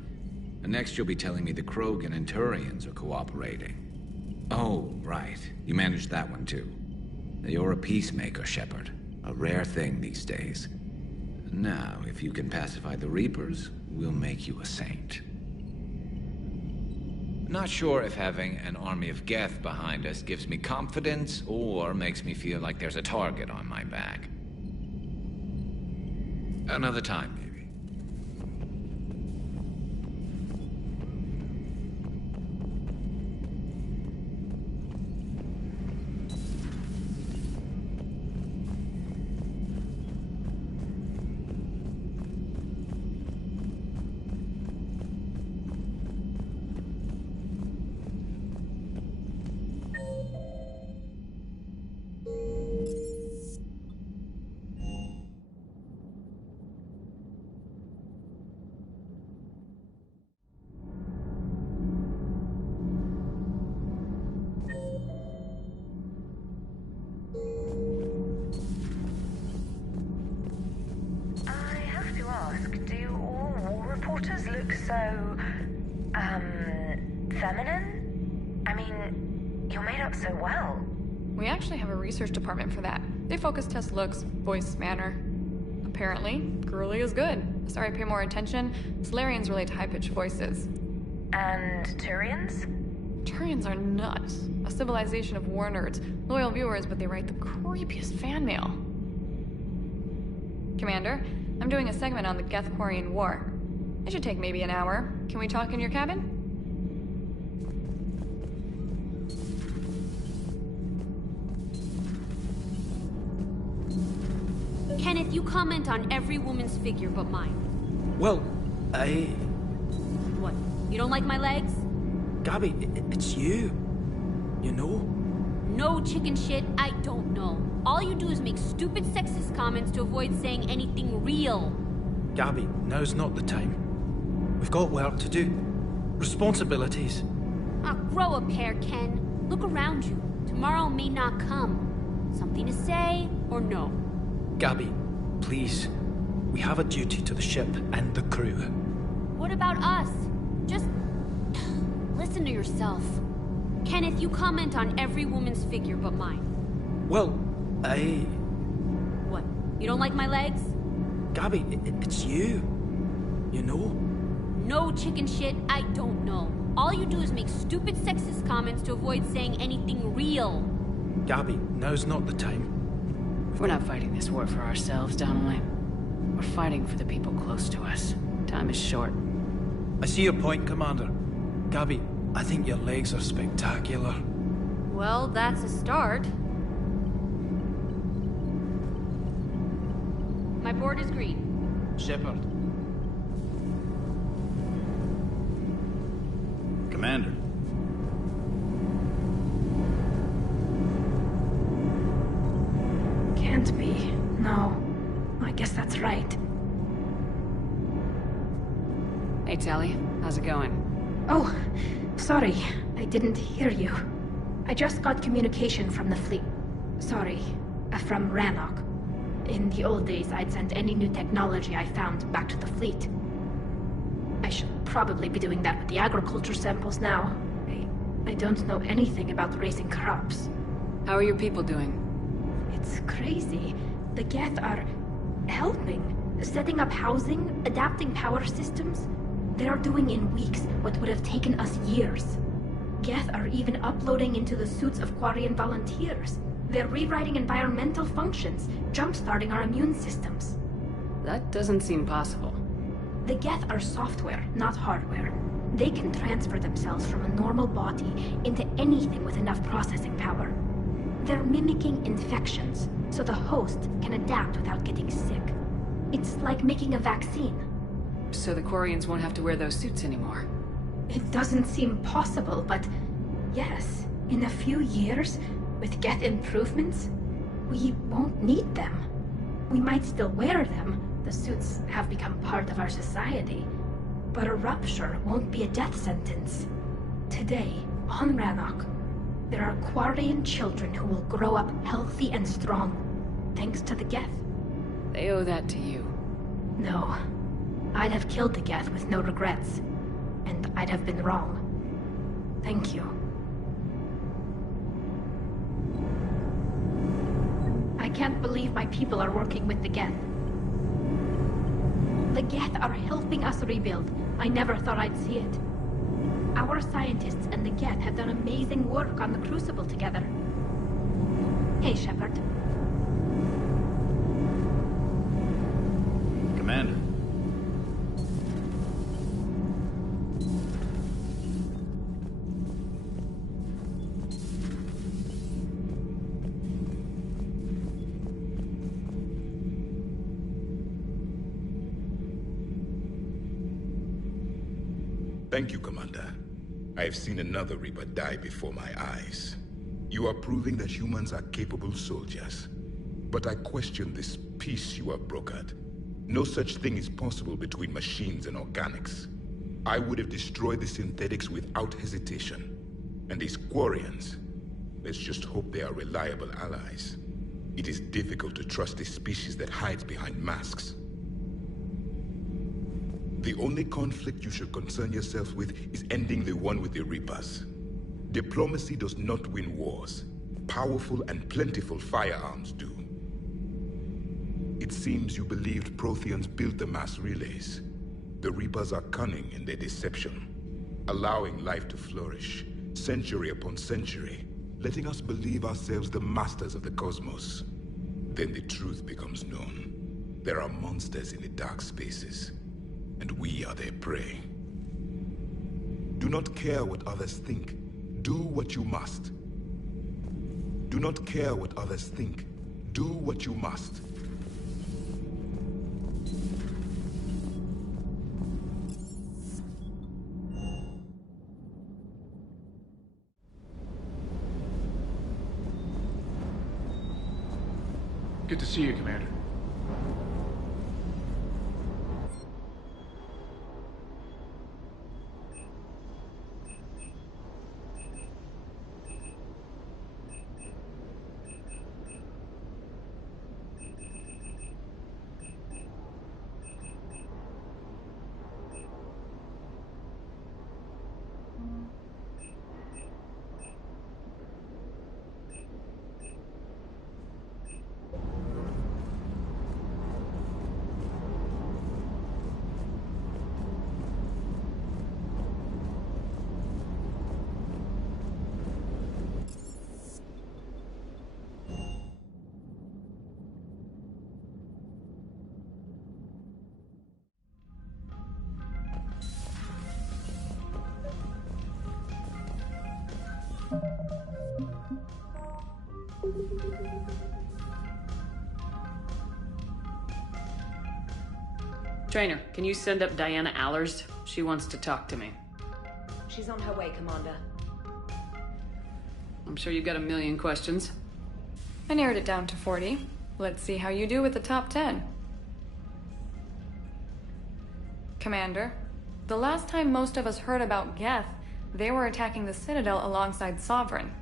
And next you'll be telling me the Krogan and Turians are cooperating. Oh, right. You managed that one too. You're a peacemaker, Shepard. A rare thing these days. Now, if you can pacify the Reapers, we'll make you a saint. Not sure if having an army of Geth behind us gives me confidence or makes me feel like there's a target on my back. Another time, maybe. Feminine? I mean, you're made up so well. We actually have a research department for that. They focus test looks, voice, manner. Apparently, girly is good. Sorry, pay more attention. Salarians relate to high-pitched voices. And Turians? Turians are nuts. A civilization of war nerds. Loyal viewers, but they write the creepiest fan mail. Commander, I'm doing a segment on the Geth-Quarian War. It should take maybe an hour. Can we talk in your cabin? Kenneth, you comment on every woman's figure but mine. Well, What? You don't like my legs? Gabby, it's you. You know? No chicken shit, I don't know. All you do is make stupid sexist comments to avoid saying anything real. Gabby, now's not the time. We've got work to do. Responsibilities. Grow a pair, Ken. Look around you. Tomorrow may not come. Something to say or no? Gabby, please. We have a duty to the ship and the crew. What about us? Just listen to yourself. Kenneth, you comment on every woman's figure but mine. Well, What? You don't like my legs? Gabby, it's you. You know? No chicken shit, I don't know. All you do is make stupid sexist comments to avoid saying anything real. Gabby, now's not the time. We're not fighting this war for ourselves, Donnelly. We're fighting for the people close to us. Time is short. I see your point, Commander. Gabby, I think your legs are spectacular. Well, that's a start. My board is green. Shepard. Commander. Can't be. No. I guess that's right. Hey, Tali. How's it going? Oh, sorry. I didn't hear you. I just got communication from the fleet. Sorry. From Rannoch. In the old days, I'd send any new technology I found back to the fleet. I should probably be doing that with the agriculture samples now. I don't know anything about raising crops. How are your people doing? It's crazy. The Geth are helping. Setting up housing, adapting power systems. They are doing in weeks what would have taken us years. Geth are even uploading into the suits of Quarian volunteers. They're rewriting environmental functions, jump-starting our immune systems. That doesn't seem possible. The Geth are software, not hardware. They can transfer themselves from a normal body into anything with enough processing power. They're mimicking infections, so the host can adapt without getting sick. It's like making a vaccine. So the Quarians won't have to wear those suits anymore. It doesn't seem possible, but yes, in a few years, with Geth improvements, we won't need them. We might still wear them. The suits have become part of our society. But a rupture won't be a death sentence. Today, on Rannoch, there are Quarian children who will grow up healthy and strong, thanks to the Geth. They owe that to you. No. I'd have killed the Geth with no regrets. And I'd have been wrong. Thank you. I can't believe my people are working with the Geth. The Geth are helping us rebuild. I never thought I'd see it. Our scientists and the Geth have done amazing work on the Crucible together. Hey, Shepard. Commander. Thank you, Commander. I have seen another Reaper die before my eyes. You are proving that humans are capable soldiers. But I question this peace you have brokered. No such thing is possible between machines and organics. I would have destroyed the synthetics without hesitation. And these Quarians, let's just hope they are reliable allies. It is difficult to trust a species that hides behind masks. The only conflict you should concern yourself with is ending the one with the Reapers. Diplomacy does not win wars. Powerful and plentiful firearms do. It seems you believed Protheans built the mass relays. The Reapers are cunning in their deception, allowing life to flourish, century upon century, letting us believe ourselves the masters of the cosmos. Then the truth becomes known. There are monsters in the dark spaces, and we are their prey. Do not care what others think. Do what you must. Do not care what others think. Do what you must. Good to see you, Commander. Trainer, can you send up Diana Allers? She wants to talk to me. She's on her way, Commander. I'm sure you've got a million questions. I narrowed it down to 40. Let's see how you do with the top 10. Commander, the last time most of us heard about Geth, they were attacking the Citadel alongside Sovereign.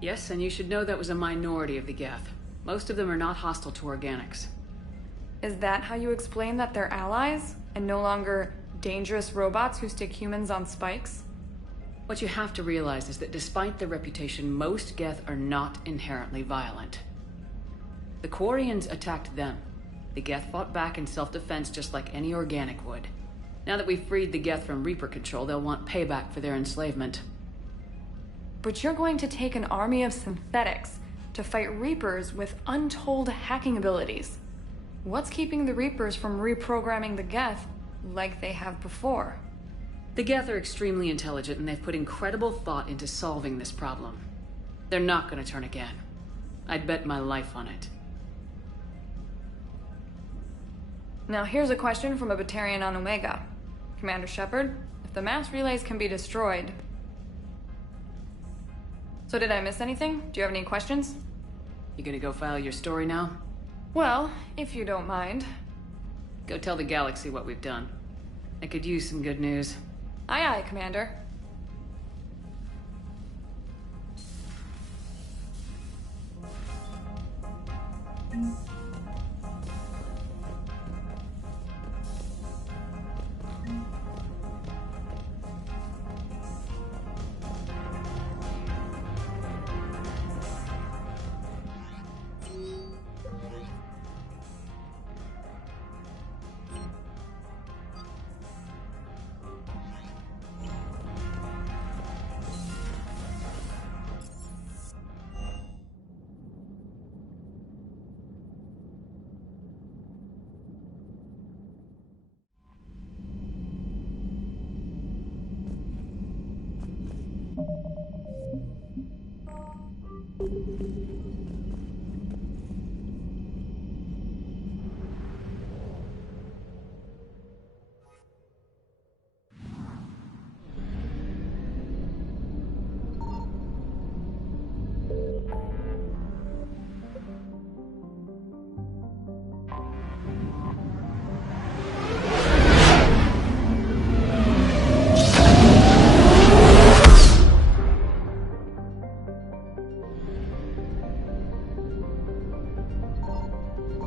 Yes, and you should know that was a minority of the Geth. Most of them are not hostile to organics. Is that how you explain that they're allies, and no longer dangerous robots who stick humans on spikes? What you have to realize is that despite their reputation, most Geth are not inherently violent. The Quarians attacked them. The Geth fought back in self-defense just like any organic would. Now that we've freed the Geth from Reaper control, they'll want payback for their enslavement. But you're going to take an army of synthetics to fight Reapers with untold hacking abilities. What's keeping the Reapers from reprogramming the Geth like they have before? The Geth are extremely intelligent, and they've put incredible thought into solving this problem. They're not going to turn again. I'd bet my life on it. Now here's a question from a Batarian on Omega. Commander Shepard, if the mass relays can be destroyed... So did I miss anything? Do you have any questions? You gonna go file your story now? Well, if you don't mind. Go tell the Galaxy what we've done. I could use some good news. Aye aye, Commander.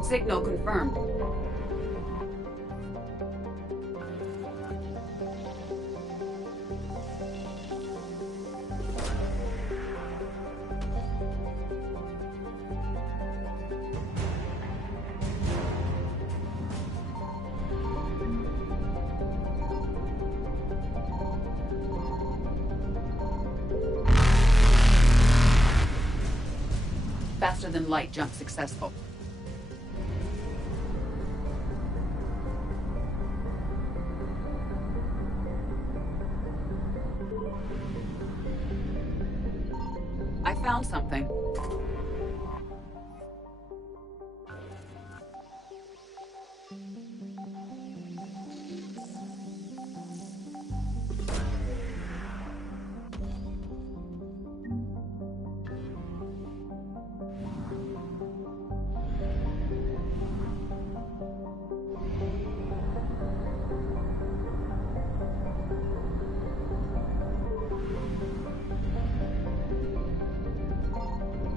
Signal confirmed. Faster than light jump successful. I found something.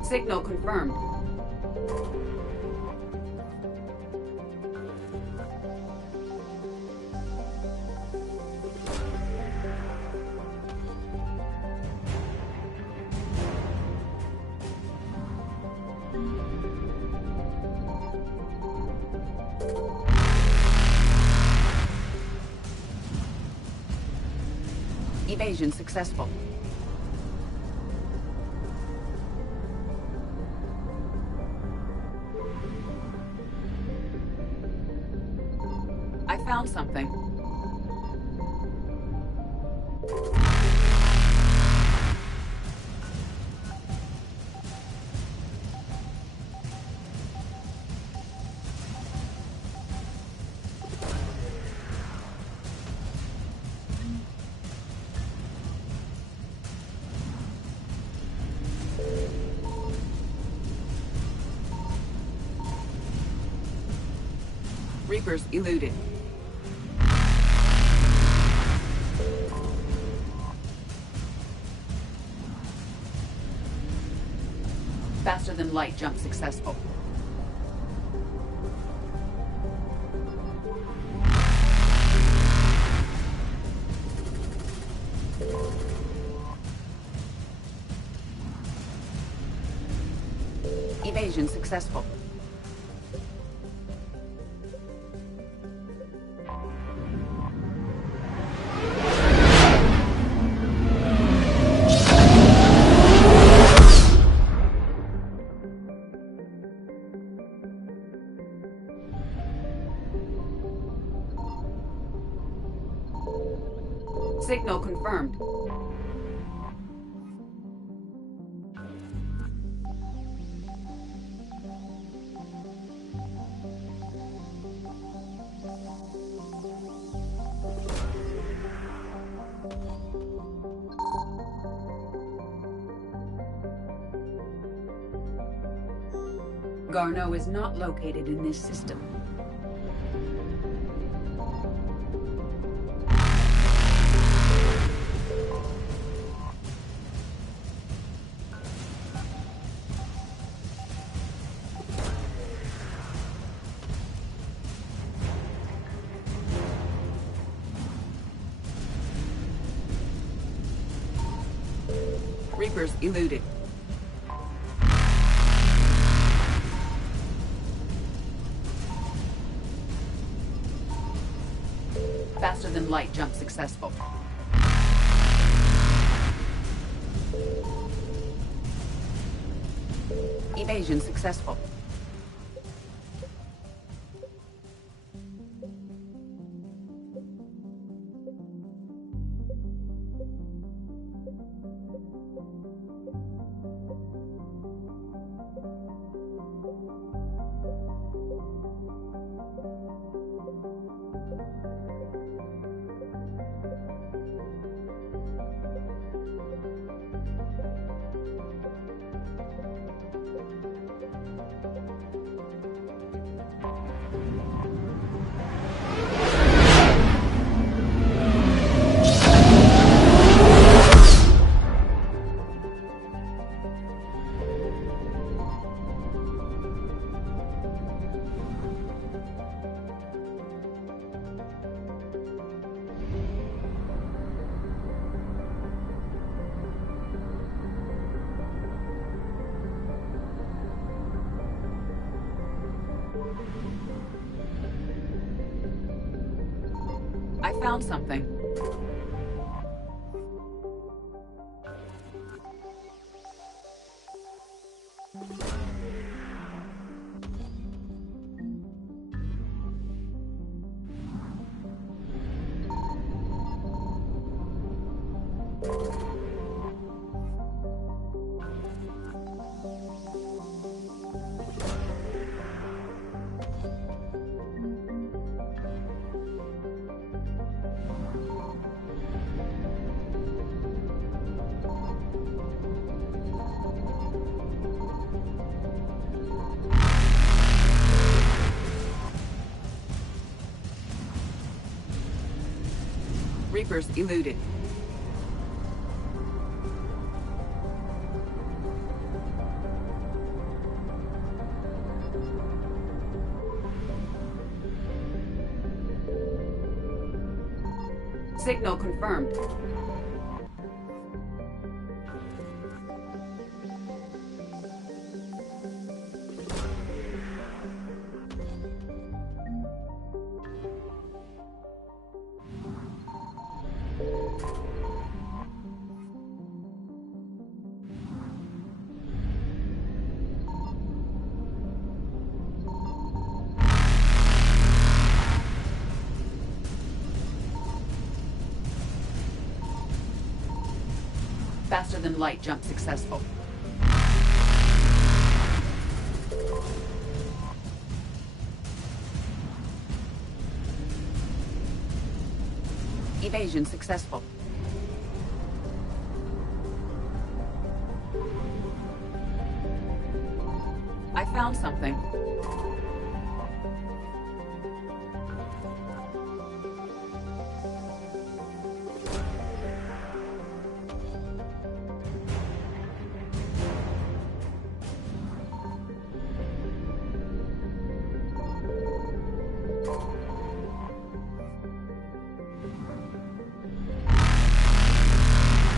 Signal confirmed. Evasion successful. I found something. Reapers eluded. Faster than light jump successful. Evasion successful. Signal confirmed. Garneau is not located in this system. Reapers eluded. Faster than light jump successful. Evasion successful. I found something. Reapers eluded. Signal confirmed. Faster than light jump successful. Evasion successful. I found something.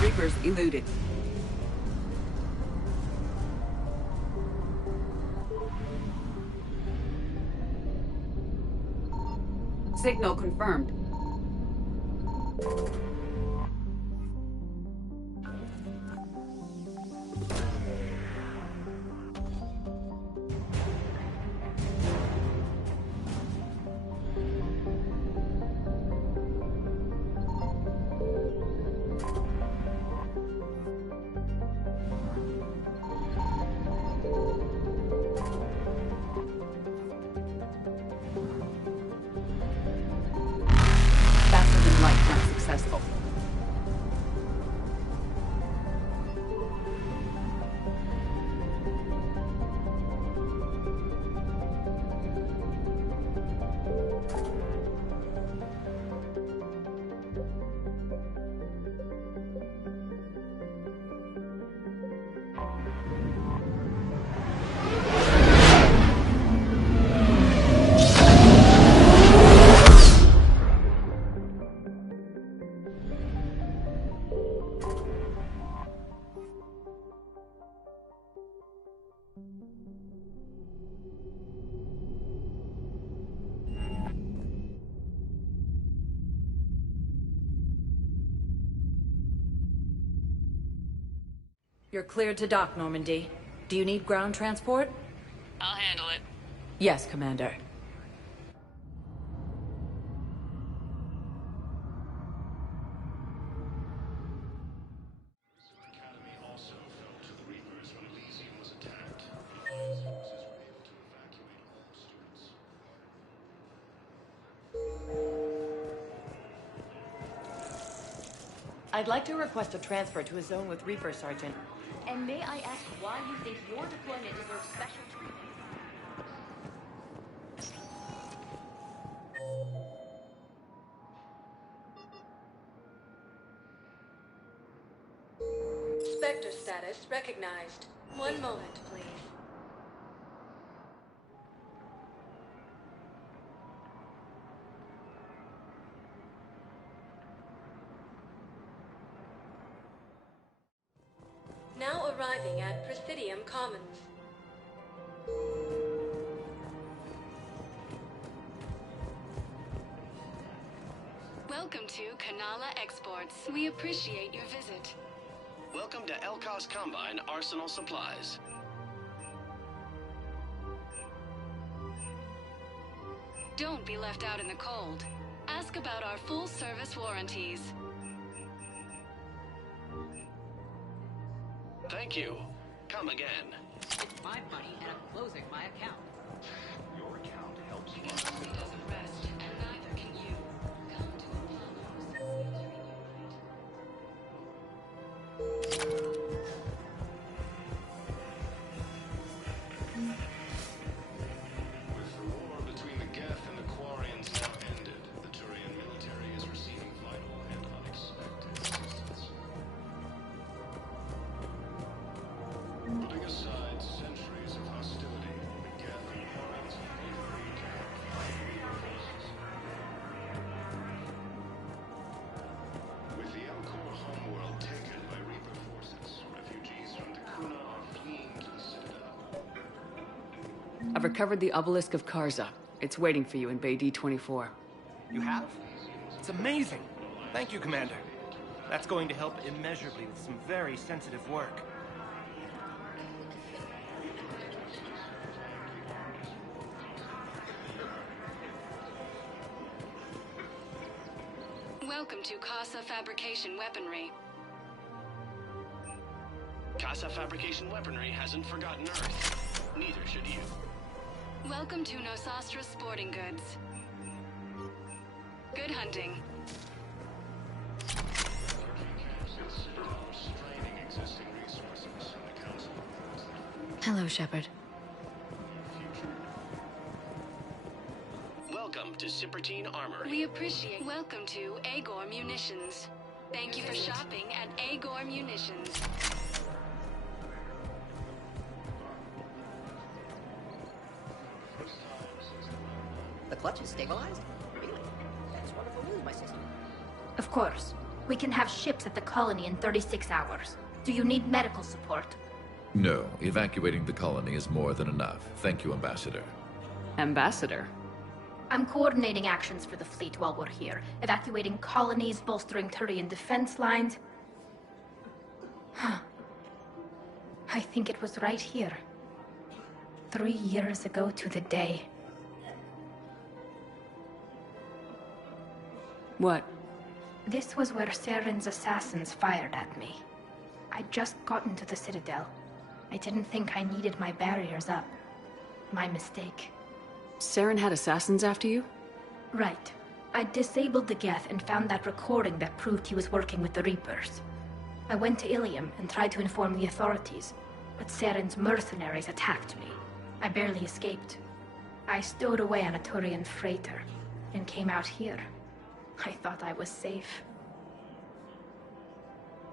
Reapers eluded. Signal confirmed. Successful. You're cleared to dock, Normandy. Do you need ground transport? I'll handle it. Yes, Commander. I'd like to request a transfer to a zone with Reaper, Sergeant. And may I ask why you think your deployment deserves special treatment? Spectre status recognized. One moment, please. Now arriving at Presidium Commons. Welcome to Kanala Exports. We appreciate your visit. Welcome to Elkos Combine Arsenal Supplies. Don't be left out in the cold. Ask about our full-service warranties. Thank you. Come again. It's my money, and I'm closing my account. Your account helps He doesn't rest, and neither can you. Come to With the war between the Geth and the Quarians now ended, the Turian military is receiving vital and unexpected assistance. Putting aside centuries of hostility, the Geth and Quarians have both agreed to help fight Reaper forces. With the Elcor homeworld taken by Reaper forces, refugees from Dakuna are fleeing to the Citadel. I've recovered the obelisk of Karza. It's waiting for you in Bay D-24. You have? It's amazing. Thank you, Commander. That's going to help immeasurably with some very sensitive work. Welcome to Casa Fabrication Weaponry. Casa Fabrication Weaponry hasn't forgotten Earth. Neither should you. Welcome to Nosastra Sporting Goods. Good hunting. Hello, Shepard. Welcome to Cipertine Armory. We appreciate. Welcome to Agor Munitions. Thank you for shopping at Agor Munitions. The clutch is stabilized? Really? That's wonderful news, my sister. Of course. We can have ships at the colony in 36 hours. Do you need medical support? No, evacuating the colony is more than enough. Thank you, Ambassador. Ambassador? I'm coordinating actions for the fleet while we're here. Evacuating colonies, bolstering Turian defense lines. I think it was right here. 3 years ago to the day. What? This was where Saren's assassins fired at me. I'd just gotten to the Citadel. I didn't think I needed my barriers up. My mistake. Saren had assassins after you? Right. I disabled the Geth and found that recording that proved he was working with the Reapers. I went to Ilium and tried to inform the authorities, but Saren's mercenaries attacked me. I barely escaped. I stowed away on a Turian freighter and came out here. I thought I was safe.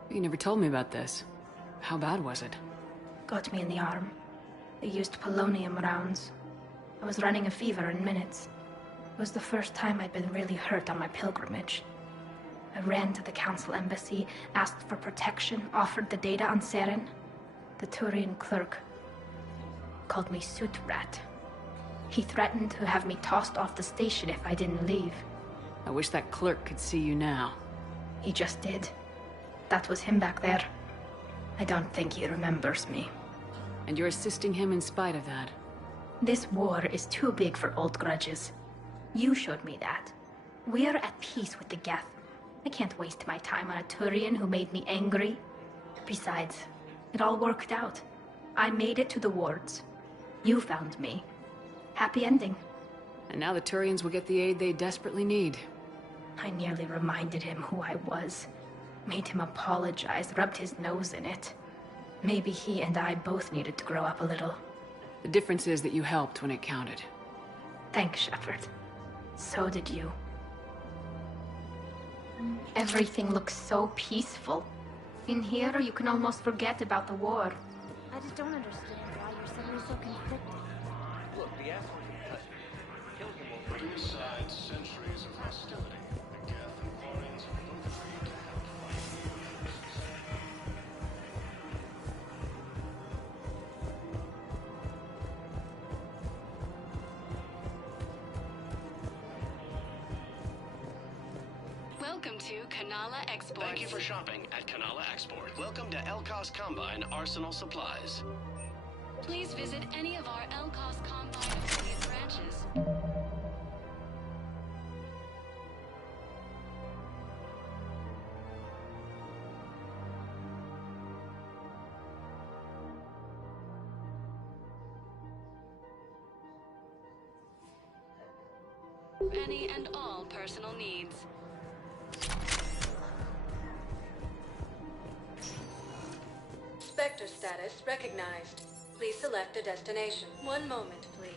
You never told me about this. How bad was it? Got me in the arm. They used polonium rounds. I was running a fever in minutes. It was the first time I'd been really hurt on my pilgrimage. I ran to the Council embassy, asked for protection, offered the data on Saren. The Turian clerk called me Soot Rat. He threatened to have me tossed off the station if I didn't leave. I wish that clerk could see you now. He just did. That was him back there. I don't think he remembers me. And you're assisting him in spite of that. This war is too big for old grudges. You showed me that. We are at peace with the Geth. I can't waste my time on a Turian who made me angry. Besides, it all worked out. I made it to the wards. You found me. Happy ending. And now the Turians will get the aid they desperately need. I nearly reminded him who I was. Made him apologize, rubbed his nose in it. Maybe he and I both needed to grow up a little. The difference is that you helped when it counted. Thanks, Shepard. So did you. Everything looks so peaceful. In here, you can almost forget about the war. I just don't understand why you're suddenly so conflicted. Look, the asshole can touch me. Kill him over. Putting aside centuries of hostility, the Geth and Quarians have both agreed to help fight Reaper forces. Welcome to Kanala Export. Thank you for shopping at Kanala Export. Welcome to Elkos Combine Arsenal Supplies. Please visit any of our Elkos Combine affiliate branches. Any and all personal needs. Spectre status recognized. Please select a destination. One moment, please.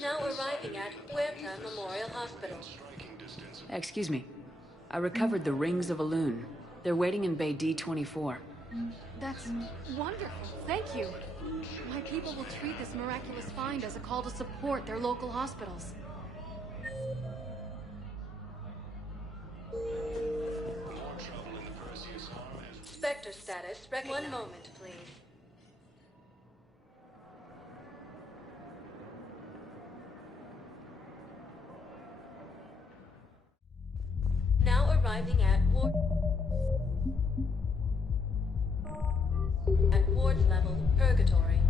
Now arriving at Huerta Memorial Hospital. Excuse me. I recovered the Rings of Elune. They're waiting in Bay D-24. That's wonderful. Thank you. My people will treat this miraculous find as a call to support their local hospitals. Spectre status recognized. One moment, please. Now arriving at Ward level, Purgatory.